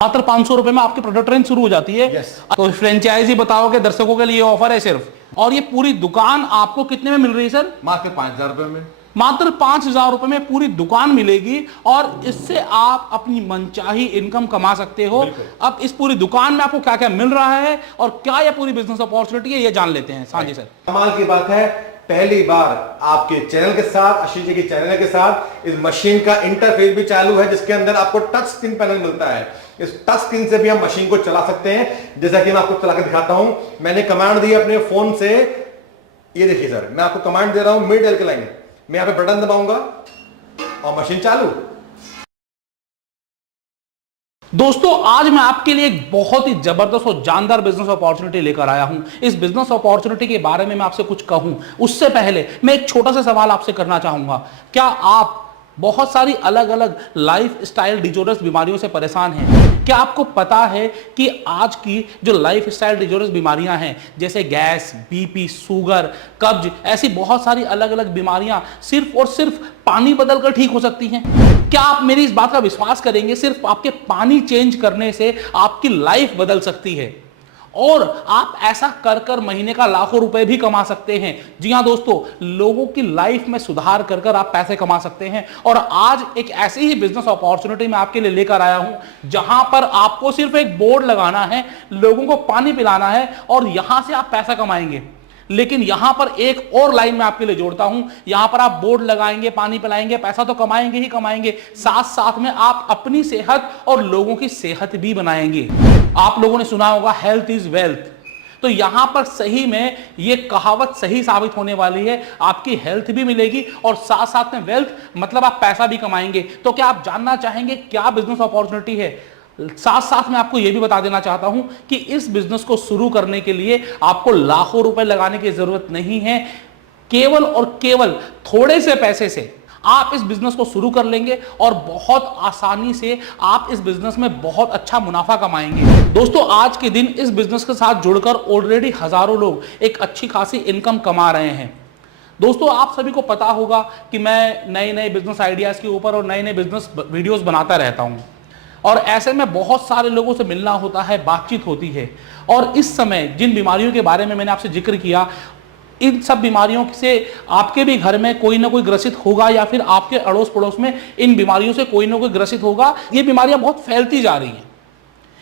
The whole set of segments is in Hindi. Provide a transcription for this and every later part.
मात्र 500 रुपए में आपकी प्रोडक्ट रेंज शुरू हो जाती है। तो फ्रेंचाइजी बताओगे दर्शकों के लिए ऑफर है सिर्फ, और ये पूरी दुकान आपको कितने में मिल रही है सर? मात्र 5,000 रुपए में। मात्र 5,000 रुपए में पूरी दुकान मिलेगी और इससे आप अपनी मनचाही इनकम कमा सकते हो। अब इस पूरी दुकान में आपको क्या क्या मिल रहा है और क्या यह पूरी बिजनेस अपॉर्चुनिटी है, ये जान लेते हैं। सांझी सर, कमाल की बात है, पहली बार आपके चैनल के साथ, आशीष जी के चैनल के साथ इस मशीन का इंटरफेस भी चालू है, जिसके अंदर आपको टच स्क्रीन पैनल मिलता है। इस टच स्क्रीन से भी हम मशीन को चला सकते हैं, जैसा कि मैं आपको चला कर दिखाता हूं। मैंने कमांड दी अपने फोन से, ये देखिए सर, मैं आपको कमांड दे रहा हूं मिड एल्कलाइन, मैं यहां पे बटन दबाऊंगा और मशीन चालू। दोस्तों आज मैं आपके लिए एक बहुत ही जबरदस्त और जानदार बिजनेस अपॉर्चुनिटी लेकर आया हूं। इस बिजनेस अपॉर्चुनिटी के बारे में मैं आपसे कुछ कहूं उससे पहले मैं एक छोटा सा सवाल आपसे करना चाहूंगा। क्या आप बहुत सारी अलग अलग लाइफ स्टाइल डिजॉर्डर्स बीमारियों से परेशान हैं? क्या आपको पता है कि आज की जो लाइफ स्टाइल डिजॉर्डर्स बीमारियां हैं, जैसे गैस, बीपी, शुगर, कब्ज, ऐसी बहुत सारी अलग अलग बीमारियां सिर्फ और सिर्फ पानी बदलकर ठीक हो सकती हैं? क्या आप मेरी इस बात का विश्वास करेंगे? सिर्फ आपके पानी चेंज करने से आपकी लाइफ बदल सकती है और आप ऐसा कर कर महीने का लाखों रुपए भी कमा सकते हैं। जी हां दोस्तों, लोगों की लाइफ में सुधार कर कर आप पैसे कमा सकते हैं। और आज एक ऐसी ही बिजनेस अपॉर्चुनिटी मैं आपके लिए लेकर आया हूं, जहां पर आपको सिर्फ एक बोर्ड लगाना है, लोगों को पानी पिलाना है और यहां से आप पैसा कमाएंगे। लेकिन यहां पर एक और लाइन में आपके लिए जोड़ता हूं, यहां पर आप बोर्ड लगाएंगे, पानी पिलाएंगे, पैसा तो कमाएंगे ही कमाएंगे, साथ साथ में आप अपनी सेहत और लोगों की सेहत भी बनाएंगे। आप लोगों ने सुना होगा हेल्थ इज वेल्थ, तो यहां पर सही में यह कहावत सही साबित होने वाली है। आपकी हेल्थ भी मिलेगी और साथ साथ में वेल्थ, मतलब आप पैसा भी कमाएंगे। तो क्या आप जानना चाहेंगे क्या बिजनेस अपॉर्चुनिटी है? साथ साथ में आपको यह भी बता देना चाहता हूं कि इस बिजनेस को शुरू करने के लिए आपको लाखों रुपए लगाने की जरूरत नहीं है। केवल और केवल थोड़े से पैसे से आप इस बिजनेस को शुरू कर लेंगे और बहुत आसानी से आप इस बिजनेस में बहुत अच्छा मुनाफा कमाएंगे। दोस्तों आज के दिन इस बिजनेस के साथ जुड़कर ऑलरेडी हजारों लोग एक अच्छी खासी इनकम कमा रहे हैं। दोस्तों आप सभी को पता होगा कि मैं नए नए बिजनेस आइडियाज के ऊपर और नए नए बिजनेस वीडियोस बनाता रहता हूं और ऐसे में बहुत सारे लोगों से मिलना होता है, बातचीत होती है। और इस समय जिन बीमारियों के बारे में मैंने आपसे जिक्र किया, इन सब बीमारियों से आपके भी घर में कोई ना कोई ग्रसित होगा या फिर आपके अड़ोस पड़ोस में इन बीमारियों से कोई ना कोई ग्रसित होगा। ये बीमारियां बहुत फैलती जा रही हैं।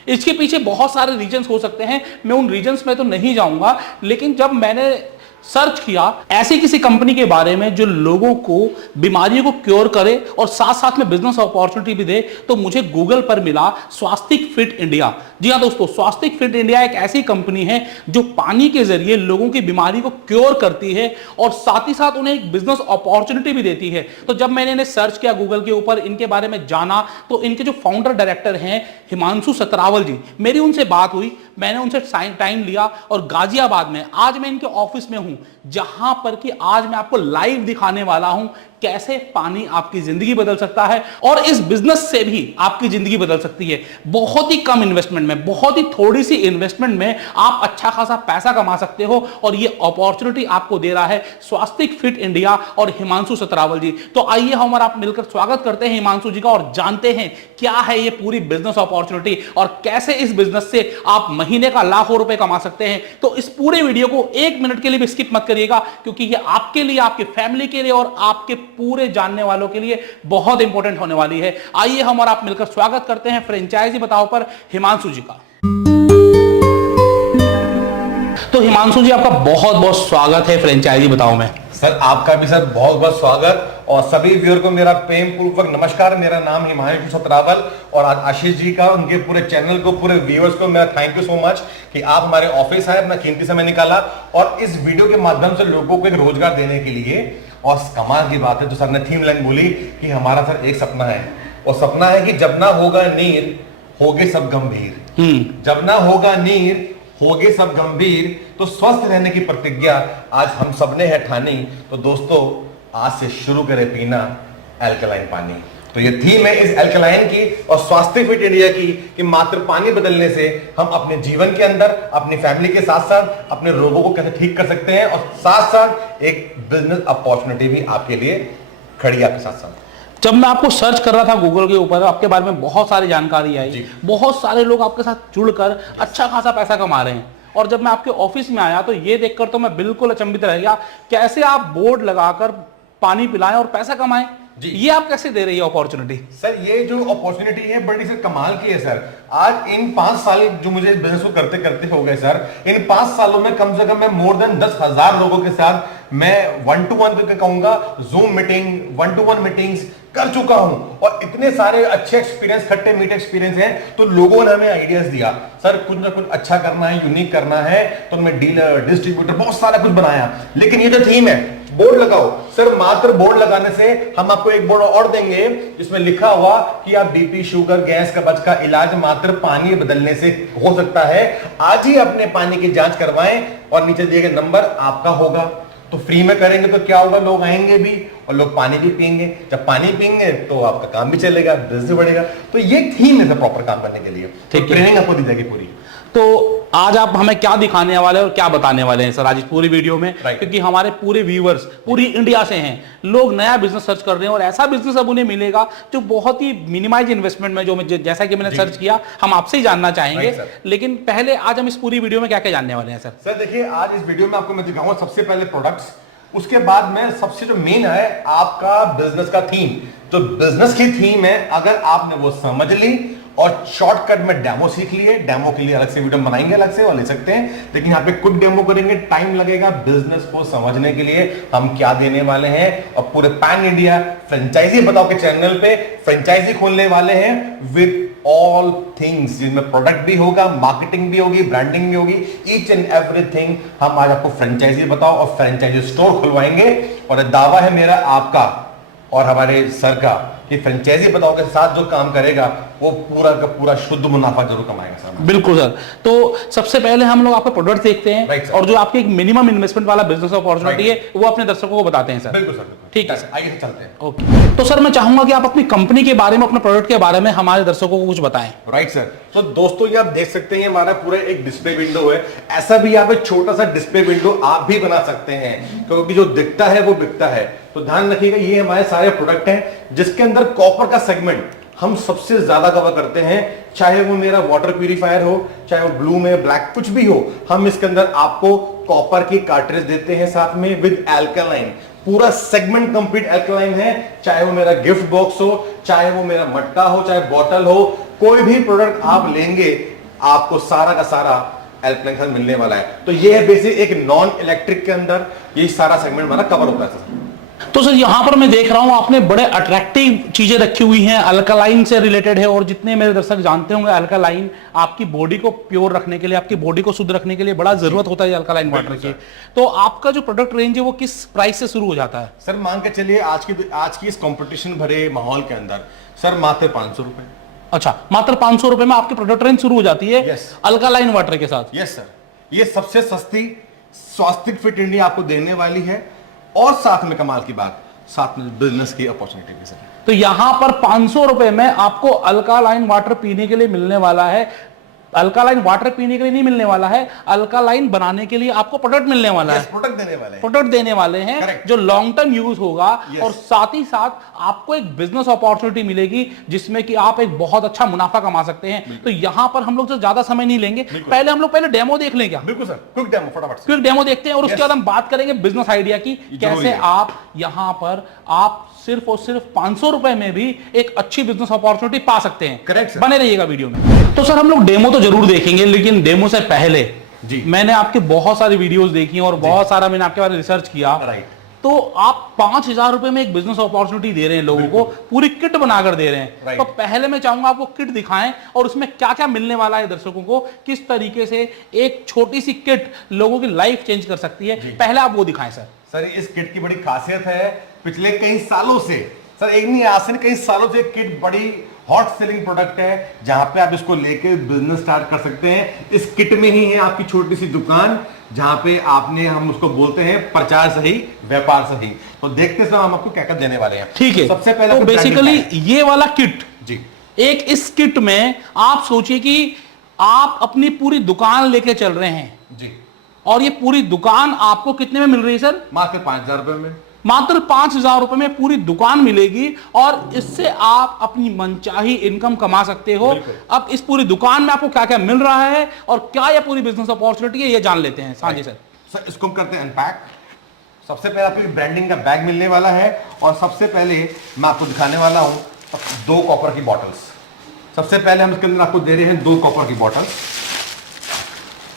इसके पीछे बहुत सारे रीजंस हो सकते हैं, मैं उन रीजंस में तो नहीं जाऊंगा, लेकिन जब मैंने सर्च किया ऐसी किसी कंपनी के बारे में जो लोगों को बीमारियों को क्योर करे और साथ साथ में बिजनेस अपॉर्चुनिटी भी दे, तो मुझे गूगल पर मिला स्वास्तिक फिट इंडिया। जी हां दोस्तों, स्वास्तिक फिट इंडिया एक ऐसी कंपनी है जो पानी के जरिए लोगों की बीमारी को क्योर करती है और साथ ही साथ उन्हें एक बिजनेस अपॉर्चुनिटी भी देती है। तो जब मैंने इन्हें सर्च किया गूगल के ऊपर, इनके बारे में जाना, तो इनके जो फाउंडर डायरेक्टर हैं हिमांशु सतरावल जी, मेरी उनसे बात हुई, मैंने उनसे टाइम लिया और गाजियाबाद में आज मैं इनके ऑफिस में हूं, जहां पर कि आज मैं आपको लाइव दिखाने वाला हूं कैसे पानी आपकी जिंदगी बदल सकता है और इस बिजनेस से भी आपकी जिंदगी बदल सकती है। बहुत ही कम इन्वेस्टमेंट में, बहुत ही थोड़ी सी इन्वेस्टमेंट में आप अच्छा खासा पैसा कमा सकते हो और ये अपॉर्चुनिटी आपको दे रहा है स्वास्तिक फिट इंडिया और हिमांशु सतरावल जी। तो आइए हम और आप मिलकर स्वागत करते हैं हिमांशु जी का और जानते हैं क्या है ये पूरी बिजनेस अपॉर्चुनिटी और कैसे इस बिजनेस से आप महीने का लाखों रुपए कमा सकते हैं। तो इस पूरे वीडियो को 1 मिनट के लिए भी स्किप मत करिएगा, क्योंकि ये आपके लिए, आपकी फैमिली के लिए और आपके पूरे जानने वालों के लिए बहुत इंपॉर्टेंट होने वाली है। आइए हम और आप मिलकर स्वागत करते हैं फ्रेंचाइजी बताओ पर हिमांशु जी का। तो हिमांशु जी आपका बहुत बहुत स्वागत है फ्रेंचाइजी बताओ में। सर आपका भी सर बहुत बहुत स्वागत और सभी व्यूअर को मेरा प्रेम पूर्वक नमस्कार। मेरा नाम हिमांशु सतरावल और आज आशीष जी का, उनके पूरे चैनल को, पूरे व्यूअर्स को मेरा थैंक यू सो मच कि आप हमारे ऑफिस आए, अपना कीमती समय निकाला और इस वीडियो के माध्यम से लोगों को एक रोजगार देने के लिए। और कमाल की बात है जो सर ने थीम लाइन बोली कि हमारा सर एक सपना है, और सपना है कि जब ना होगा नीर होगे सब गंभीर। जब ना होगा नीर होगे सब गंभीर, तो स्वस्थ रहने की प्रतिज्ञा आज हम सबने है ठानी। तो दोस्तों आज से शुरू करें पीना एल्कलाइन पानी। तो ये थीम है इस एल्कलाइन की और स्वास्थ्य फिट इंडिया की कि मात्र पानी बदलने से हम अपने जीवन के अंदर, अपनी फैमिली के साथ साथ अपने रोगों को कैसे ठीक कर सकते हैं और साथ साथ एक बिजनेस अपॉर्चुनिटी भी आपके लिए खड़ी है आपके साथ साथ। जब मैं आपको सर्च कर रहा था गूगल के ऊपर, आपके बारे में बहुत सारी जानकारी आई, बहुत सारे लोग आपके साथ जुड़कर अच्छा खासा पैसा कमा रहे हैं। और जब मैं आपके ऑफिस में आया तो ये देखकर तो मैं बिल्कुल अचंभित रह गया, कैसे आप बोर्ड लगाकर पानी पिलाएं और पैसा कमाएं। ये आप कैसे दे रही है अपॉर्चुनिटी? सर ये जो अपॉर्चुनिटी है बड़ी सर कमाल की है सर। आज इन 5 साल जो मुझे बिजनेस को करते करते हो गए सर, इन 5 सालों में कम से कम मैं मोर देन 10,000 लोगों के साथ मैं 1-to-1 पे कहूंगा जूम मीटिंग, 1-to-1 मीटिंग्स कर चुका हूं। और इतने सारे अच्छे एक्सपीरियंस, खट्टे मीठे एक्सपीरियंस हैं, तो लोगों ने हमें आइडियाज दिया सर कुछ ना कुछ अच्छा करना है, यूनिक करना है, तो मैं डीलर, डिस्ट्रीब्यूटर, बहुत सारा कुछ बनाया। लेकिन ये जो थीम है बोर्ड लगाओ सर, मात्र बोर्ड लगाने से हम आपको एक बोर्ड और देंगे जिसमें लिखा हुआ कि आप बीपी, शुगर, गैस, कब्ज का इलाज मात्र पानी बदलने से हो सकता है। आज ही अपने पानी की जांच करवाएं और नीचे दिए गए नंबर आपका होगा। तो फ्री में करेंगे तो क्या होगा, लोग आएंगे भी और लोग पानी भी पिएंगे। जब पानी पिएंगे तो आपका काम भी चलेगा, बिजनेस भी बढ़ेगा। तो ये थीम है प्रॉपर काम करने के लिए, तो ट्रेनिंग आपको दी जाएगी पूरी। तो आज आप हमें क्या दिखाने वाले हैं और क्या बताने वाले हैं सर आज इस पूरी वीडियो में? क्योंकि हमारे पूरे व्यूअर्स पूरी इंडिया से हैं, लोग नया बिजनेस सर्च कर रहे हैं और ऐसा बिजनेस अब उन्हें मिलेगा जो बहुत ही मिनिमाइज इन्वेस्टमेंट में, जो जैसा कि मैंने सर्च किया, हम आपसे ही जानना चाहेंगे। लेकिन पहले आज हम इस पूरी वीडियो में क्या क्या जानने वाले हैं सर? सर देखिए, आज इस वीडियो में आपको मैं दिखाऊंगा सबसे पहले प्रोडक्ट्स, उसके बाद में सबसे जो मेन है आपका बिजनेस का थीम। तो बिजनेस की थीम है, अगर आपने वो समझ ली और शॉर्टकट में डेमो सीख लिए, डेमो के लिए अलग से वीडियो बनाएंगे, अलग से और ले सकते हैं, लेकिन यहाँ पे क्विक डेमो करेंगे, टाइम लगेगा बिजनेस को समझने के लिए हम क्या देने वाले हैं। और पूरे पैन इंडिया फ्रेंचाइजी बताओ के चैनल पे फ्रेंचाइजी खोलने वाले हैं विद ऑल थिंग्स, जिसमें प्रोडक्ट भी होगा, मार्केटिंग भी होगी, ब्रांडिंग भी होगी, ईच एंड एवरीथिंग हम आज आपको फ्रेंचाइजी बताओ और फ्रेंचाइजी स्टोर खुलवाएंगे। और दावा है मेरा, आपका और हमारे सर का कि फ्रेंचाइजी बताओ के साथ जो काम करेगा वो पूरा का पूरा शुद्ध मुनाफा जरूर कमाएगा सर। बिल्कुल सर। तो सबसे पहले हम लोग आपके प्रोडक्ट देखते हैं और जो आपके एक मिनिमम इन्वेस्टमेंट वाला बिजनेस अपॉर्चुनिटी है वो अपने दर्शकों को बताते हैं सर। बिल्कुल सर, ठीक है, आइए चलते हैं। ओके, तो सर मैं चाहूंगा कि आप अपनी कंपनी के बारे में, अपने प्रोडक्ट के बारे में हमारे दर्शकों को कुछ बताएं। Right sir. तो दोस्तों ये आप देख सकते हैं, हमारा पूरा एक डिस्प्ले विंडो है। ऐसा भी यहाँ पे छोटा सा डिस्प्ले विंडो आप भी बना सकते हैं, क्योंकि जो दिखता है वो बिकता है। तो ध्यान रखिएगा, ये हमारे सारे प्रोडक्ट हैं जिसके अंदर कॉपर का सेगमेंट हम सबसे ज्यादा कवर करते हैं। चाहे वो मेरा वाटर प्यूरिफायर हो, चाहे वो ब्लू में ब्लैक कुछ भी हो, हम इसके अंदर आपको कॉपर की कार्ट्रिज देते हैं साथ में विद एल्कलाइन। पूरा सेगमेंट कंप्लीट एल्कलाइन है। चाहे वो मेरा गिफ्ट बॉक्स हो, चाहे वो मेरा मट्टा हो, चाहे बॉटल हो, कोई भी प्रोडक्ट आप लेंगे आपको सारा का सारा एल्कलाइन मिलने वाला है। तो ये है बेसिक एक नॉन इलेक्ट्रिक के अंदर ये सारा सेगमेंट हमारा कवर होता है। तो सर यहां पर मैं देख रहा हूं आपने बड़े अट्रैक्टिव चीजें रखी हुई हैं, अल्कलाइन से रिलेटेड है। और जितने मेरे दर्शक जानते होंगे, अल्कलाइन आपकी बॉडी को प्योर रखने के लिए, आपकी बॉडी को शुद्ध रखने के लिए बड़ा जरूरत होता है अल्कलाइन वाटर की। तो आपका जो प्रोडक्ट रेंज है वो किस प्राइस से शुरू हो जाता है? सर मान के चलिए आज की इस कंपटीशन भरे माहौल के अंदर सर मात्र 500 रुपए। अच्छा, मात्र 500 रुपए में आपकी प्रोडक्ट रेंज शुरू हो जाती है अल्कलाइन वाटर के साथ? यस सर, ये सबसे सस्ती स्वास्तिक फिट इंडिया आपको देने वाली है। और साथ में कमाल की बात, साथ में बिजनेस की अपॉर्चुनिटी भी सर। तो यहां पर 500 रुपए में आपको अल्कालाइन वाटर पीने के लिए मिलने वाला है। अल्कालाइन वाटर पीने के लिए नहीं मिलने वाला है, अल्कालाइन बनाने के लिए आपको प्रोडक्ट मिलने वाला है, प्रोडक्ट देने वाले हैं, प्रोडक्ट देने वाले हैं जो लॉन्ग टर्म यूज होगा। और साथ ही साथ आपको एक बिजनेस अपॉर्चुनिटी मिलेगी जिसमें कि आप एक बहुत अच्छा मुनाफा कमा सकते हैं। तो यहां पर हम लोग तो ज्यादा समय नहीं लेंगे, पहले हम लोग पहले डेमो देख लें क्या? बिल्कुल सर, क्विक डेमो, फटाफट क्विक डेमो देखते हैं और उसके बाद हम बात करेंगे बिजनेस आइडिया की, कैसे आप यहां पर आप सिर्फ और सिर्फ 500 रुपए में भी एक अच्छी बिजनेस अपॉर्चुनिटी पा सकते हैं। करेक्ट, बने रहिएगा वीडियो में। तो सर हम लोग डेमो तो जरूर देखेंगे, लेकिन डेमो से पहले जी मैंने आपके बहुत सारी वीडियोस देखी और बहुत सारा मैंने आपके बारे में रिसर्च किया। राइट। तो आप 5,000 रुपए में एक बिजनेस अपॉर्चुनिटी दे रहे हैं लोगों को, पूरी किट बनाकर दे रहे हैं। तो पहले मैं चाहूंगा आपको किट दिखाएं और उसमें क्या क्या मिलने वाला है दर्शकों को, किस तरीके से एक छोटी सी किट लोगों की लाइफ चेंज कर सकती है, पहले आप वो दिखाएं सर। सर इस किट की बड़ी खासियत है, पिछले कई सालों से, सर एक नहीं आज से कई सालों से किट बड़ी हॉट सेलिंग प्रोडक्ट है, जहां पे आप इसको लेके बिजनेस स्टार्ट कर सकते हैं। इस किट में ही है आपकी छोटी सी दुकान, जहां पे आपने, हम उसको बोलते हैं प्रचार सही व्यापार सही। तो देखते समय हम आपको क्या क्या देने वाले हैं। ठीक है, सबसे पहले तो बेसिकली ये वाला किट जी, एक इस किट में आप सोचिए कि आप अपनी पूरी दुकान लेके चल रहे हैं जी, और ये पूरी दुकान आपको कितने में मिल रही है सर? मात्र 5,000 रुपए में। मात्र 5,000 रुपए में पूरी दुकान मिलेगी और इससे आप अपनी मनचाही इनकम कमा सकते हो। अब इस पूरी दुकान में आपको क्या क्या मिल रहा है और क्या यह पूरी बिजनेस अपॉर्चुनिटी है, ये जान लेते हैं। हाँ जी सर। सर इसको हम करते हैं अनपैक। सबसे पहले आपको ब्रांडिंग का बैग मिलने वाला है और सबसे पहले मैं आपको दिखाने वाला हूं 2 कॉपर की बॉटल्स। सबसे पहले हम इसके अंदर आपको दे रहे हैं 2 कॉपर की बॉटल्स,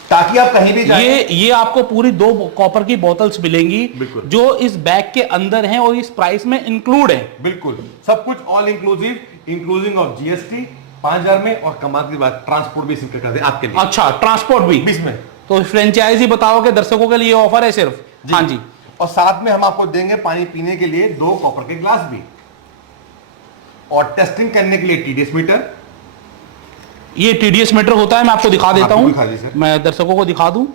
ताकि आप कहीं भी जाएं। ये आपको पूरी 2 कॉपर की बोतल्स मिलेंगी जो इस बैग के अंदर हैं और इस प्राइस में इंक्लूड है। बिल्कुल सब कुछ all inclusive, including of GST 5,000 में, और कमाल की बात ट्रांसपोर्ट भी इसमें कर दे आपके लिए। अच्छा, ट्रांसपोर्ट भी इसमें तो फ्रेंचाइजी बताओगे दर्शकों के लिए ऑफर है सिर्फ। हाँ जी। और साथ में हम आपको देंगे पानी पीने के लिए 2 कॉपर के ग्लास भी, और टेस्टिंग करने के लिए टीडीएस मीटर। ये टीडीएस मीटर होता है, मैं आपको दिखा देता हूं, सर। मैं दर्शकों को दिखा दूं।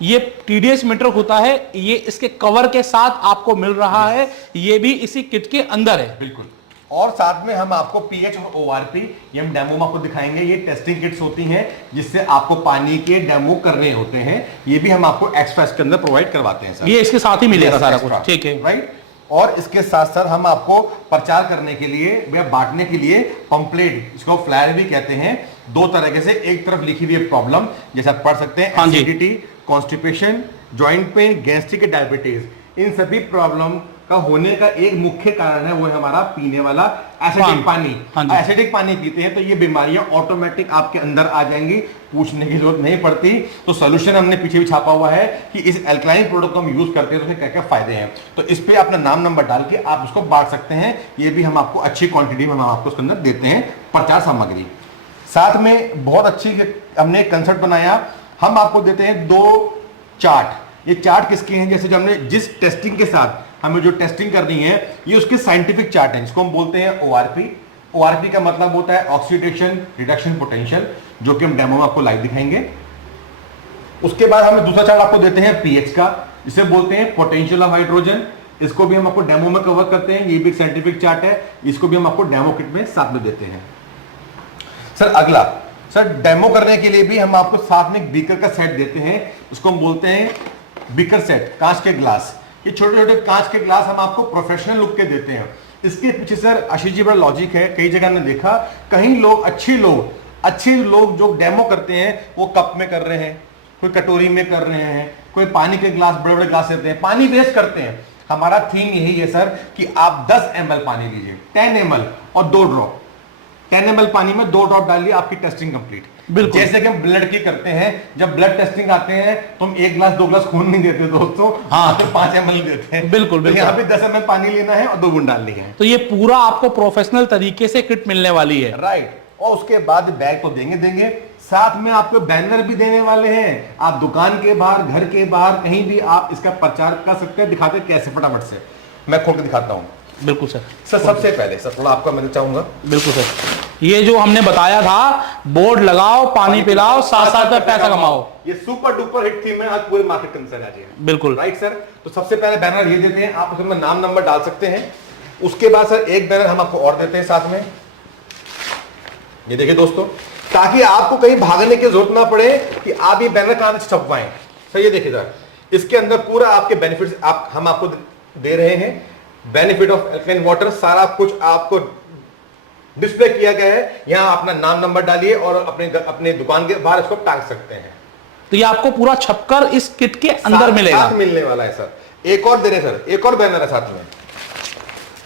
ये टीडीएस मीटर होता है, ये इसके कवर के साथ आपको मिल रहा है, ये भी इसी किट के अंदर है। बिल्कुल। और साथ में हम आपको पीएच और ओआरपी ये हम डेमो में आपको दिखाएंगे। ये टेस्टिंग किट्स होती हैं जिससे आपको पानी के डेमो करने होते हैं, ये भी हम आपको एक्स्ट्रा इसके अंदर प्रोवाइड करवाते हैं सर। ये इसके साथ ही मिलेगा सारा कुछ, ठीक है राइट। और इसके साथ साथ हम आपको प्रचार करने के लिए या बांटने के लिए पंपलेट, इसको फ्लायर भी कहते हैं, 2 तरीके से। एक तरफ लिखी हुई प्रॉब्लम, जैसे आप पढ़ सकते हैं, acidity, constipation, joint pain, gastric, diabetes, इन सभी प्रॉब्लम का होने का एक मुख्य कारण है वो है हमारा पीने वाला एसिडिक पानी। एसिडिक पानी पीते हैं तो ये बीमारियां ऑटोमेटिक आपके अंदर आ जाएंगी, पूछने की जरूरत नहीं पड़ती। तो सोल्यूशन हमने पीछे भी छापा हुआ है कि इस एल्कलाइन प्रोडक्ट को हम यूज करते हैं तो उसके क्या क्या फायदे हैं। तो इस पे अपना नाम नंबर डाल के आप उसको बांट सकते हैं। ये भी हम आपको अच्छी क्वांटिटी में हम आपको उसके अंदर देते हैं प्रचार सामग्री। साथ में बहुत अच्छी हमने एक कंसेप्ट बनाया, हम आपको देते हैं 2 चार्ट। ये चार्ट किसके हैं, जैसे जो हमने जिस टेस्टिंग के साथ हमें जो टेस्टिंग करनी है ये उसके साइंटिफिक चार्ट है, इसको हम बोलते हैं ओआरपी। ओआरपी का मतलब होता है ऑक्सीडेशन रिडक्शन पोटेंशियल, जो कि हम डेमो में आपको लाइव दिखाएंगे। उसके बाद हम दूसरा चार्ट आपको देते हैं पीएच का, जिसे बोलते हैं पोटेंशियल ऑफ हाइड्रोजन। इसको भी हम आपको डेमो में कवर करते हैं, ये भी साइंटिफिक चार्ट है, इसको भी हम आपको डेमो किट में साथ में देते हैं। सर अगला, सर डेमो करने के लिए भी हम आपको साथ में एक बीकर का सेट देते हैं, उसको हम बोलते हैं बीकर सेट, कांच के ग्लास। ये छोटे छोटे कांच के ग्लास हम आपको प्रोफेशनल लुक के देते हैं। इसके पीछे सर आशीष जी बड़ा लॉजिक है, कई जगह हमने देखा, कहीं लोग अच्छे लोग जो डेमो करते हैं वो कप में कर रहे हैं, कोई कटोरी में कर रहे हैं, कोई पानी के ग्लास, बड़े बड़े ग्लास लेते हैं, पानी वेस्ट करते हैं। हमारा थीम यही है सर कि आप 10 ml पानी लीजिए, 10 ml और 2 ड्रॉप, 10 ml पानी में 2 ड्रॉप डालिए, आपकी टेस्टिंग कंप्लीट। जैसे कि हम ब्लड की करते हैं, जब ब्लड टेस्टिंग आते हैं तो हम 1 ग्लास 2 ग्लास खून नहीं देते दोस्तों, हाँ तो 5 ml देते हैं। बिल्कुल। तो यहाँ पे 10 ml पानी लेना है और 2 बूंद डालनी है। तो ये पूरा आपको प्रोफेशनल तरीके से किट मिलने वाली है, राइट। और उसके बाद बैग तो देंगे, साथ में आपको बैनर भी देने वाले हैं। आप दुकान के बाहर, घर के बाहर, कहीं भी आप इसका प्रचार कर सकते हैं। दिखाते कैसे, फटाफट से मैं खोल के दिखाता हूँ। बिल्कुल सर। सर सबसे पहले सर थोड़ा आपका मदद चाहूंगा। बिल्कुल सर, ये जो हमने बताया था, बोर्ड लगाओ, पानी पिलाओ, साथ में पैसा कमाओ, ये सुपर डुपर हिट थीम है, आज पूरे मार्केट के अंदर आज है। बिल्कुल राइट सर। तो सबसे पहले बैनर ये देते हैं, आप उसमें नाम नंबर डाल सकते हैं। उसके बाद सर एक बैनर हम आपको और देते हैं साथ में, ये देखिए दोस्तों, ताकि आपको कहीं भागने की जरूरत ना पड़े कि आप ये बैनर कहां से छपवाएं। सर ये देखिए सर, इसके अंदर पूरा आपके बेनिफिट्स हम आपको दे रहे हैं। बेनिफिट ऑफ एल्कलाइन वाटर, सारा कुछ आपको डिस्प्ले किया गया है। यहां अपना नाम नंबर डालिए और अपने दुकान के बाहर इसको टांग सकते हैं। तो ये आपको पूरा छपकर इस किट के अंदर मिलेगा, साथ मिलने वाला है सर। एक और दे रहे सर, एक और बैनर है साथ में।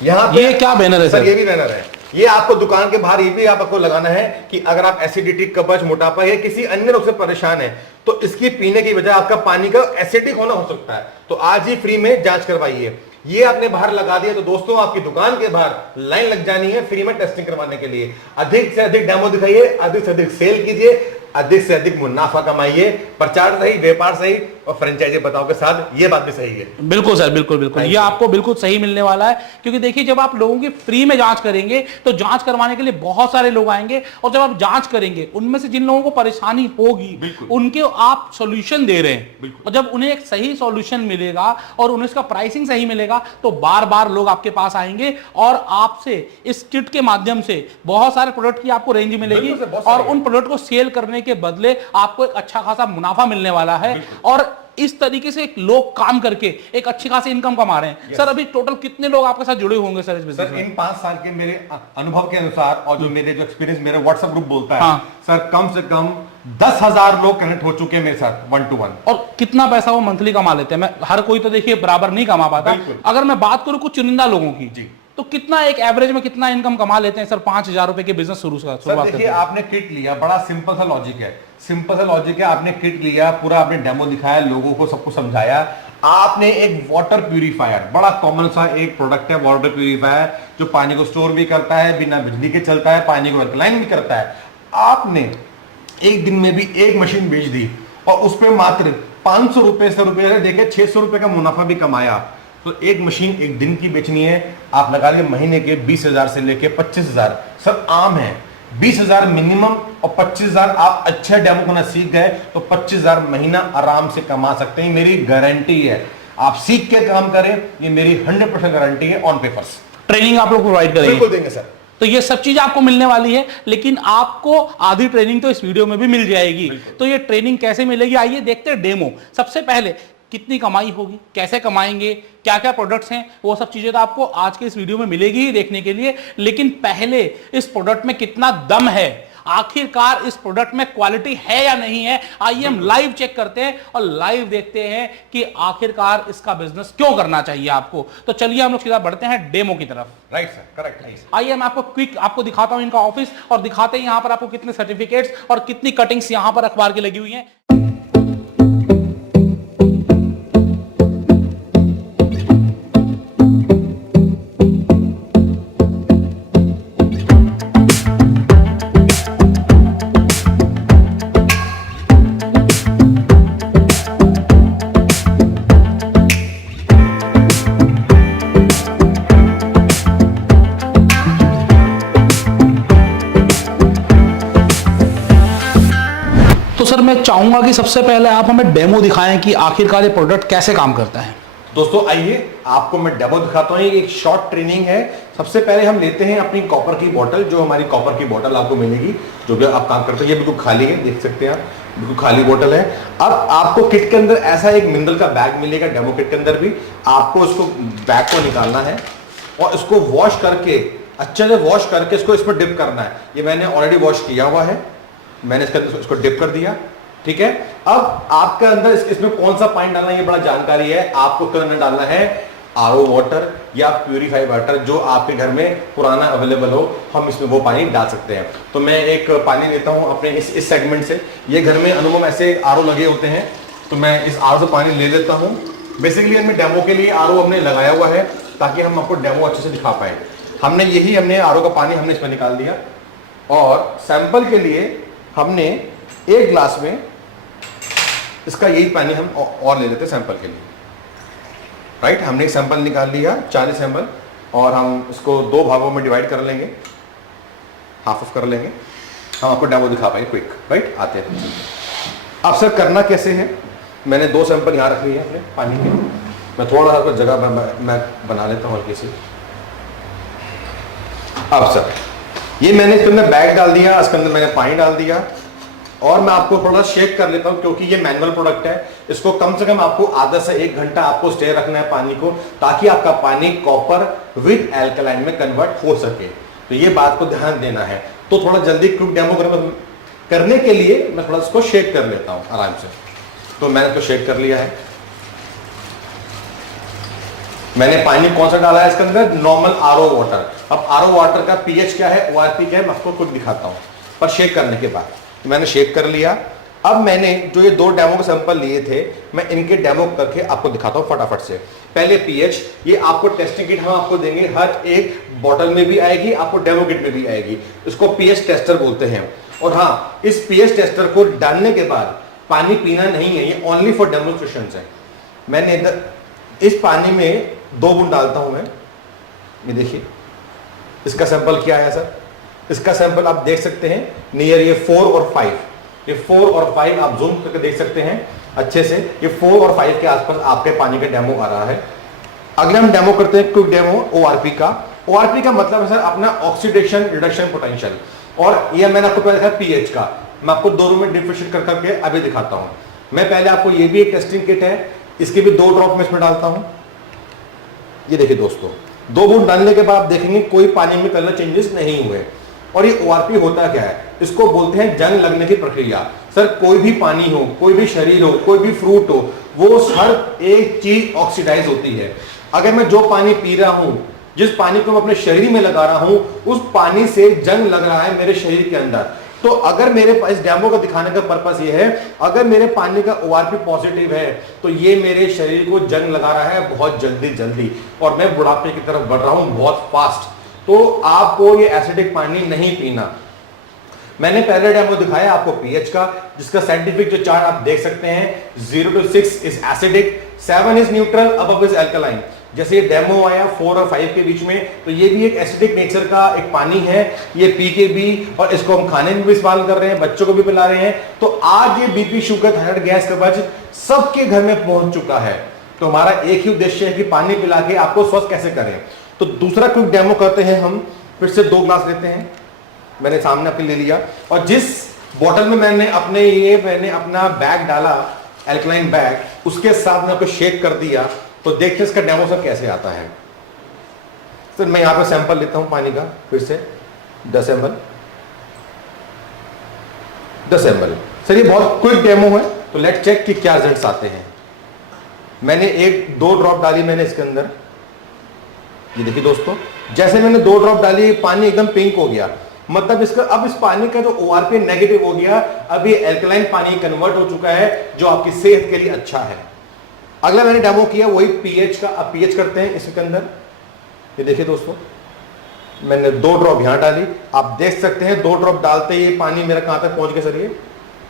यहाँ ये क्या बैनर है सर? ये भी बैनर है, ये आपको दुकान के बाहर ये भी आपको लगाना है कि अगर आप एसिडिटी, कब्ज, मोटापा या किसी अन्य रोग से परेशान है तो इसकी पीने की वजह आपका पानी का एसिडिक होना हो सकता है, तो आज ही फ्री में जांच करवाइए। ये आपने बाहर लगा दिया तो दोस्तों आपकी दुकान के बाहर लाइन लग जानी है फ्री में टेस्टिंग करवाने के लिए। अधिक से अधिक डेमो दिखाइए, अधिक से अधिक सेल कीजिए, अधिक से अधिक मुनाफा कमाइए। प्रचार सही, व्यापार सही और फ्रेंचाइजी बताओ के साथ, ये बात भी सही है। बिल्कुल सर, बिल्कुल बिल्कुल, ये आपको बिल्कुल सही मिलने वाला है। क्योंकि देखिए, जब आप लोगों की फ्री में जांच करेंगे तो जांच करवाने के लिए बहुत सारे लोग आएंगे, और जब आप जांच करेंगे उनमें से जिन लोगों को परेशानी होगी उनके आप सॉल्यूशन दे रहे हैं, और जब उन्हें एक सही सॉल्यूशन मिलेगा और उन्हें इसका प्राइसिंग सही मिलेगा तो बार बार लोग आपके पास आएंगे और आपसे इस किट के माध्यम से बहुत सारे प्रोडक्ट की आपको रेंज मिलेगी, और उन प्रोडक्ट को सेल करने के बदले आपको एक अच्छा खासा मुनाफा मिलने वाला है। और इस तरीके से लोग काम करके एक अच्छी खासी इनकम कमा रहे हैं। सर अभी टोटल कितने लोग आपके साथ जुड़े होंगे सर इस बिजनेस सर में? इन 5 साल के मेरे अनुभव के अनुसार और जो मेरे जो एक्सपीरियंस मेरे व्हाट्सएप ग्रुप बोलता है, हाँ। सर कम से कम 10,000 लोग कनेक्ट हो चुके हैं मेरे साथ 1 to 1। और कितना पैसा वो मंथली कमा लेते हैं? मैं हर कोई तो देखिए बराबर नहीं कमा पाता। बिल्कुल। अगर मैं बात करूं कुछ चुनिंदा लोगों की जी। तो कितना एक एवरेज में कितना इनकम कमा लेते हैं सर 5,000 रुपए के बिजनेस सर शुरुआत देखिए, करके? आपने किट लिया, बड़ा सिंपल सा लॉजिक है, सिंपल सा लॉजिक है। आपने किट लिया, पूरा आपने डेमो दिखाया, लोगों को सबको समझाया। आपने एक वाटर प्यूरिफायर, बड़ा कॉमन सा एक प्रोडक्ट है वाटर प्यूरिफायर, जो पानी को स्टोर भी करता है, बिना बिजली के चलता है, पानी को अल्कलाइन भी करता है। आपने एक दिन में भी एक मशीन बेच दी और उस पर मात्र 500 रुपए से रुपए देखिए 600 रुपए का मुनाफा भी कमाया। तो एक मशीन एक दिन की बेचनी है, आप लगा लिए महीने के 20,000 से लेके 25,000। सर आम है 20,000 मिनिमम और 25,000 आप अच्छा डेमो करना सीख गए तो 25,000 महीना आराम से कमा सकते हैं। मेरी गारंटी है, आप सीख के काम करें, ये मेरी 100% गारंटी है ऑन पेपर्स। ट्रेनिंग आप लोग प्रोवाइड करेंगे? बिल्कुल देंगे सर। तो ये सब चीज आपको मिलने वाली है, लेकिन आपको आधी ट्रेनिंग तो इस वीडियो में भी मिल जाएगी। तो ये ट्रेनिंग कैसे मिलेगी, आइए देखते हैं डेमो। सबसे पहले कितनी कमाई होगी, कैसे कमाएंगे, क्या क्या प्रोडक्ट्स हैं, वो सब चीजें तो आपको आज के इस वीडियो में मिलेगी ही देखने के लिए। लेकिन पहले इस प्रोडक्ट में कितना दम है, आखिरकार इस प्रोडक्ट में क्वालिटी है या नहीं है, आइए हम लाइव चेक करते हैं और लाइव देखते हैं कि आखिरकार इसका बिजनेस क्यों करना चाहिए आपको। तो चलिए हम लोग सीधा बढ़ते हैं डेमो की तरफ। राइट सर, करेक्ट है। आइए मैं आपको क्विक आपको दिखाता हूं इनका ऑफिस और दिखाते हैं यहां पर आपको कितने सर्टिफिकेट्स और कितनी कटिंग्स यहां पर अखबार की लगी हुई हैं। सर मैं चाहूंगा कि सबसे पहले आप हमें डेमो दिखाएं कि आखिरकार ये प्रोडक्ट कैसे काम करता है। दोस्तों आइए आपको मैं डेमो दिखाता हूँ। एक शॉर्ट ट्रेनिंग है। सबसे पहले हम लेते हैं अपनी कॉपर की बोतल, जो हमारी कॉपर की बोतल आपको मिलेगी जो भी आप काम करते हैं। ये बिल्कुल खाली है, देख सकते हैं आप, बिल्कुल खाली बोतल है। अब आपको किट के अंदर ऐसा एक मिनरल का बैग मिलेगा, डेमो किट के अंदर भी। आपको इसको बैग को निकालना है और इसको वॉश करके, अच्छे से वॉश करके इसको इसमें डिप करना है। ये मैंने ऑलरेडी वॉश किया हुआ है, मैंने इसके अंदर इसको डिप कर दिया, ठीक है। अब आपके अंदर इसमें कौन सा पानी डालना है ये बड़ा जानकारी है। आपको इसके अंदर डालना है आरओ वाटर या प्यूरिफाइड वाटर, जो आपके घर में पुराना अवेलेबल हो, हम इसमें वो पानी डाल सकते हैं। तो मैं एक पानी लेता हूं अपने इस सेगमेंट से। ये घर में अनुपम ऐसे आरओ लगे होते हैं, तो मैं इस आरओ से पानी ले लेता हूं। बेसिकली हमने डेमो के लिए आरओ हमने लगाया हुआ है ताकि हम आपको डेमो अच्छे से दिखा पाए। हमने आरओ का पानी हमने इसमें निकाल दिया और सैंपल के लिए हमने एक ग्लास में इसका यही पानी हम और ले लेते हैं सैंपल के लिए। राइट, हमने एक सैंपल निकाल लिया, 40 सैंपल, और हम इसको 2 भागों में डिवाइड कर लेंगे, हाफ ऑफ कर लेंगे। हम आपको डेमो दिखा पाए क्विक। राइट, आते हैं। अब सर करना कैसे है, मैंने 2 सैंपल यहाँ रख लिए हैं अपने पानी के। मैं थोड़ा सा जगह मैं बना लेता हूँ हल्की सी। अब सर ये मैंने इसके अंदर बैग डाल दिया, इसके अंदर मैंने पानी डाल दिया और मैं आपको थोड़ा शेक कर लेता हूं क्योंकि ये मैनुअल प्रोडक्ट है। इसको कम से कम आपको आधा से 1 घंटा आपको स्टे रखना है पानी को, ताकि आपका पानी कॉपर विद एल्कलाइन में कन्वर्ट हो सके। तो ये बात को ध्यान देना है। तो थोड़ा जल्दी क्विक डेमो करने के लिए मैं थोड़ा इसको शेक कर लेता हूं आराम से। तो मैंने इसको शेक कर लिया है। मैंने पानी कौन सा डाला है इसके अंदर, नॉर्मल आरओ वाटर। अब आरओ वाटर का पीएच क्या है, ओआरपी क्या है, मैं आपको खुद दिखाता हूं। पर शेक करने के बाद मैंने शेक कर लिया। अब मैंने जो ये 2 डेमो के सैंपल लिए थे, मैं इनके डेमो करके आपको दिखाता हूं फटाफट से। पहले पीएच, ये आपको टेस्टिंग किट हम आपको देंगे, हर एक बॉटल में भी आएगी, आपको डेमो किट में भी आएगी। इसको पीएच टेस्टर बोलते हैं। और हाँ, इस पीएच टेस्टर को डालने के बाद पानी पीना नहीं है, ये ओनली फॉर डेमोन्स्ट्रेशन है। मैंने इधर इस पानी में 2 बूंद डालता हूं मैं, ये देखिए। इसका सैंपल क्या है सर, इसका सैंपल आप देख सकते हैं नियर ये 4 और 5, ये 4 और 5 आप जूम करके देख सकते हैं अच्छे से। ये 4 और 5 के आसपास आपके पानी का डेमो आ रहा है। अगले हम डेमो करते हैं क्विक डेमो ओआरपी का। ओआरपी का मतलब है सर अपना ऑक्सीडेशन रिडक्शन पोटेंशियल, और ये मैंने आपको पहले दिखाया पीएच का। मैं आपको 2 रूम में डिफरेंशिएट कर करके अभी दिखाता हूं। मैं पहले आपको ये भी एक टेस्टिंग किट है, इसके भी 2 ड्रॉप में इसमें डालता हूं। ये देखिए दोस्तों, 2 बूंद डालने के बाद देखेंगे कोई पानी में कलर चेंजेस नहीं हुए। और ये ORP होता क्या है, इसको बोलते हैं जंग लगने की प्रक्रिया। सर कोई भी पानी हो, कोई भी शरीर हो, कोई भी फ्रूट हो, वो हर एक चीज ऑक्सीडाइज होती है। अगर मैं जो पानी पी रहा हूं, जिस पानी को मैं अपने शरीर में लगा रहा हूं, उस पानी से जंग लग रहा है मेरे शरीर के अंदर। तो अगर मेरे पास, इस डेमो का दिखाने का पर्पस ये है, अगर मेरे पानी का ORP पॉजिटिव है तो ये मेरे शरीर को जंग लगा रहा है बहुत जल्दी और मैं बुढ़ापे की तरफ बढ़ रहा हूं बहुत फास्ट। तो आपको ये एसिडिक पानी नहीं पीना। मैंने पहले डेमो दिखाया आपको पीएच का, जिसका साइंटिफिक जो चार्ट आप देख सकते हैं, 0 to 6 is acidic, 7 is neutral, above is alkaline. जैसे ये डेमो आया 4 और 5 के बीच में, तो ये भी एक एसिडिक नेचर का एक पानी है, ये पी के भी, और इसको हम खाने में भी इस्तेमाल कर रहे हैं, बच्चों को भी पिला रहे हैं। तो आज ये बीपी, शुगर, थायराइड, गैस, कब्ज सबके घर में पहुंच चुका है। तो हमारा एक ही उद्देश्य है कि पानी पिला के आपको स्वस्थ कैसे करें। तो दूसरा क्विक डेमो करते हैं हम। फिर से 2 ग्लास लेते हैं, मैंने सामने आपके ले लिया, और जिस बोतल में मैंने अपना बैग डाला, एल्कलाइन बैग, उसके साथ में आपको शेक कर दिया। तो देखिए इसका डेमो सर कैसे आता है। सर मैं यहां पे सैंपल लेता हूं पानी का, फिर से 10 ml। सर ये बहुत क्विक डेमो है, तो लेट्स चेक कि क्या रिजल्ट्स आते हैं। मैंने 1-2 ड्रॉप डाली मैंने इसके अंदर, ये देखिए दोस्तों, जैसे मैंने 2 ड्रॉप डाली पानी एकदम पिंक हो गया, मतलब इसका, अब इस पानी का जो ORP नेगेटिव हो गया, अब ये एल्कलाइन पानी कन्वर्ट हो चुका है, जो आपकी सेहत के लिए अच्छा है। अगला मैंने डेमो किया वही पीएच का। अब पीएच करते हैं इसके अंदर। ये देखिए दोस्तों, मैंने 2 ड्रॉप यहां डाली, आप देख सकते हैं 2 ड्रॉप डालते ही पानी मेरा कहां तक पहुंच गया सर,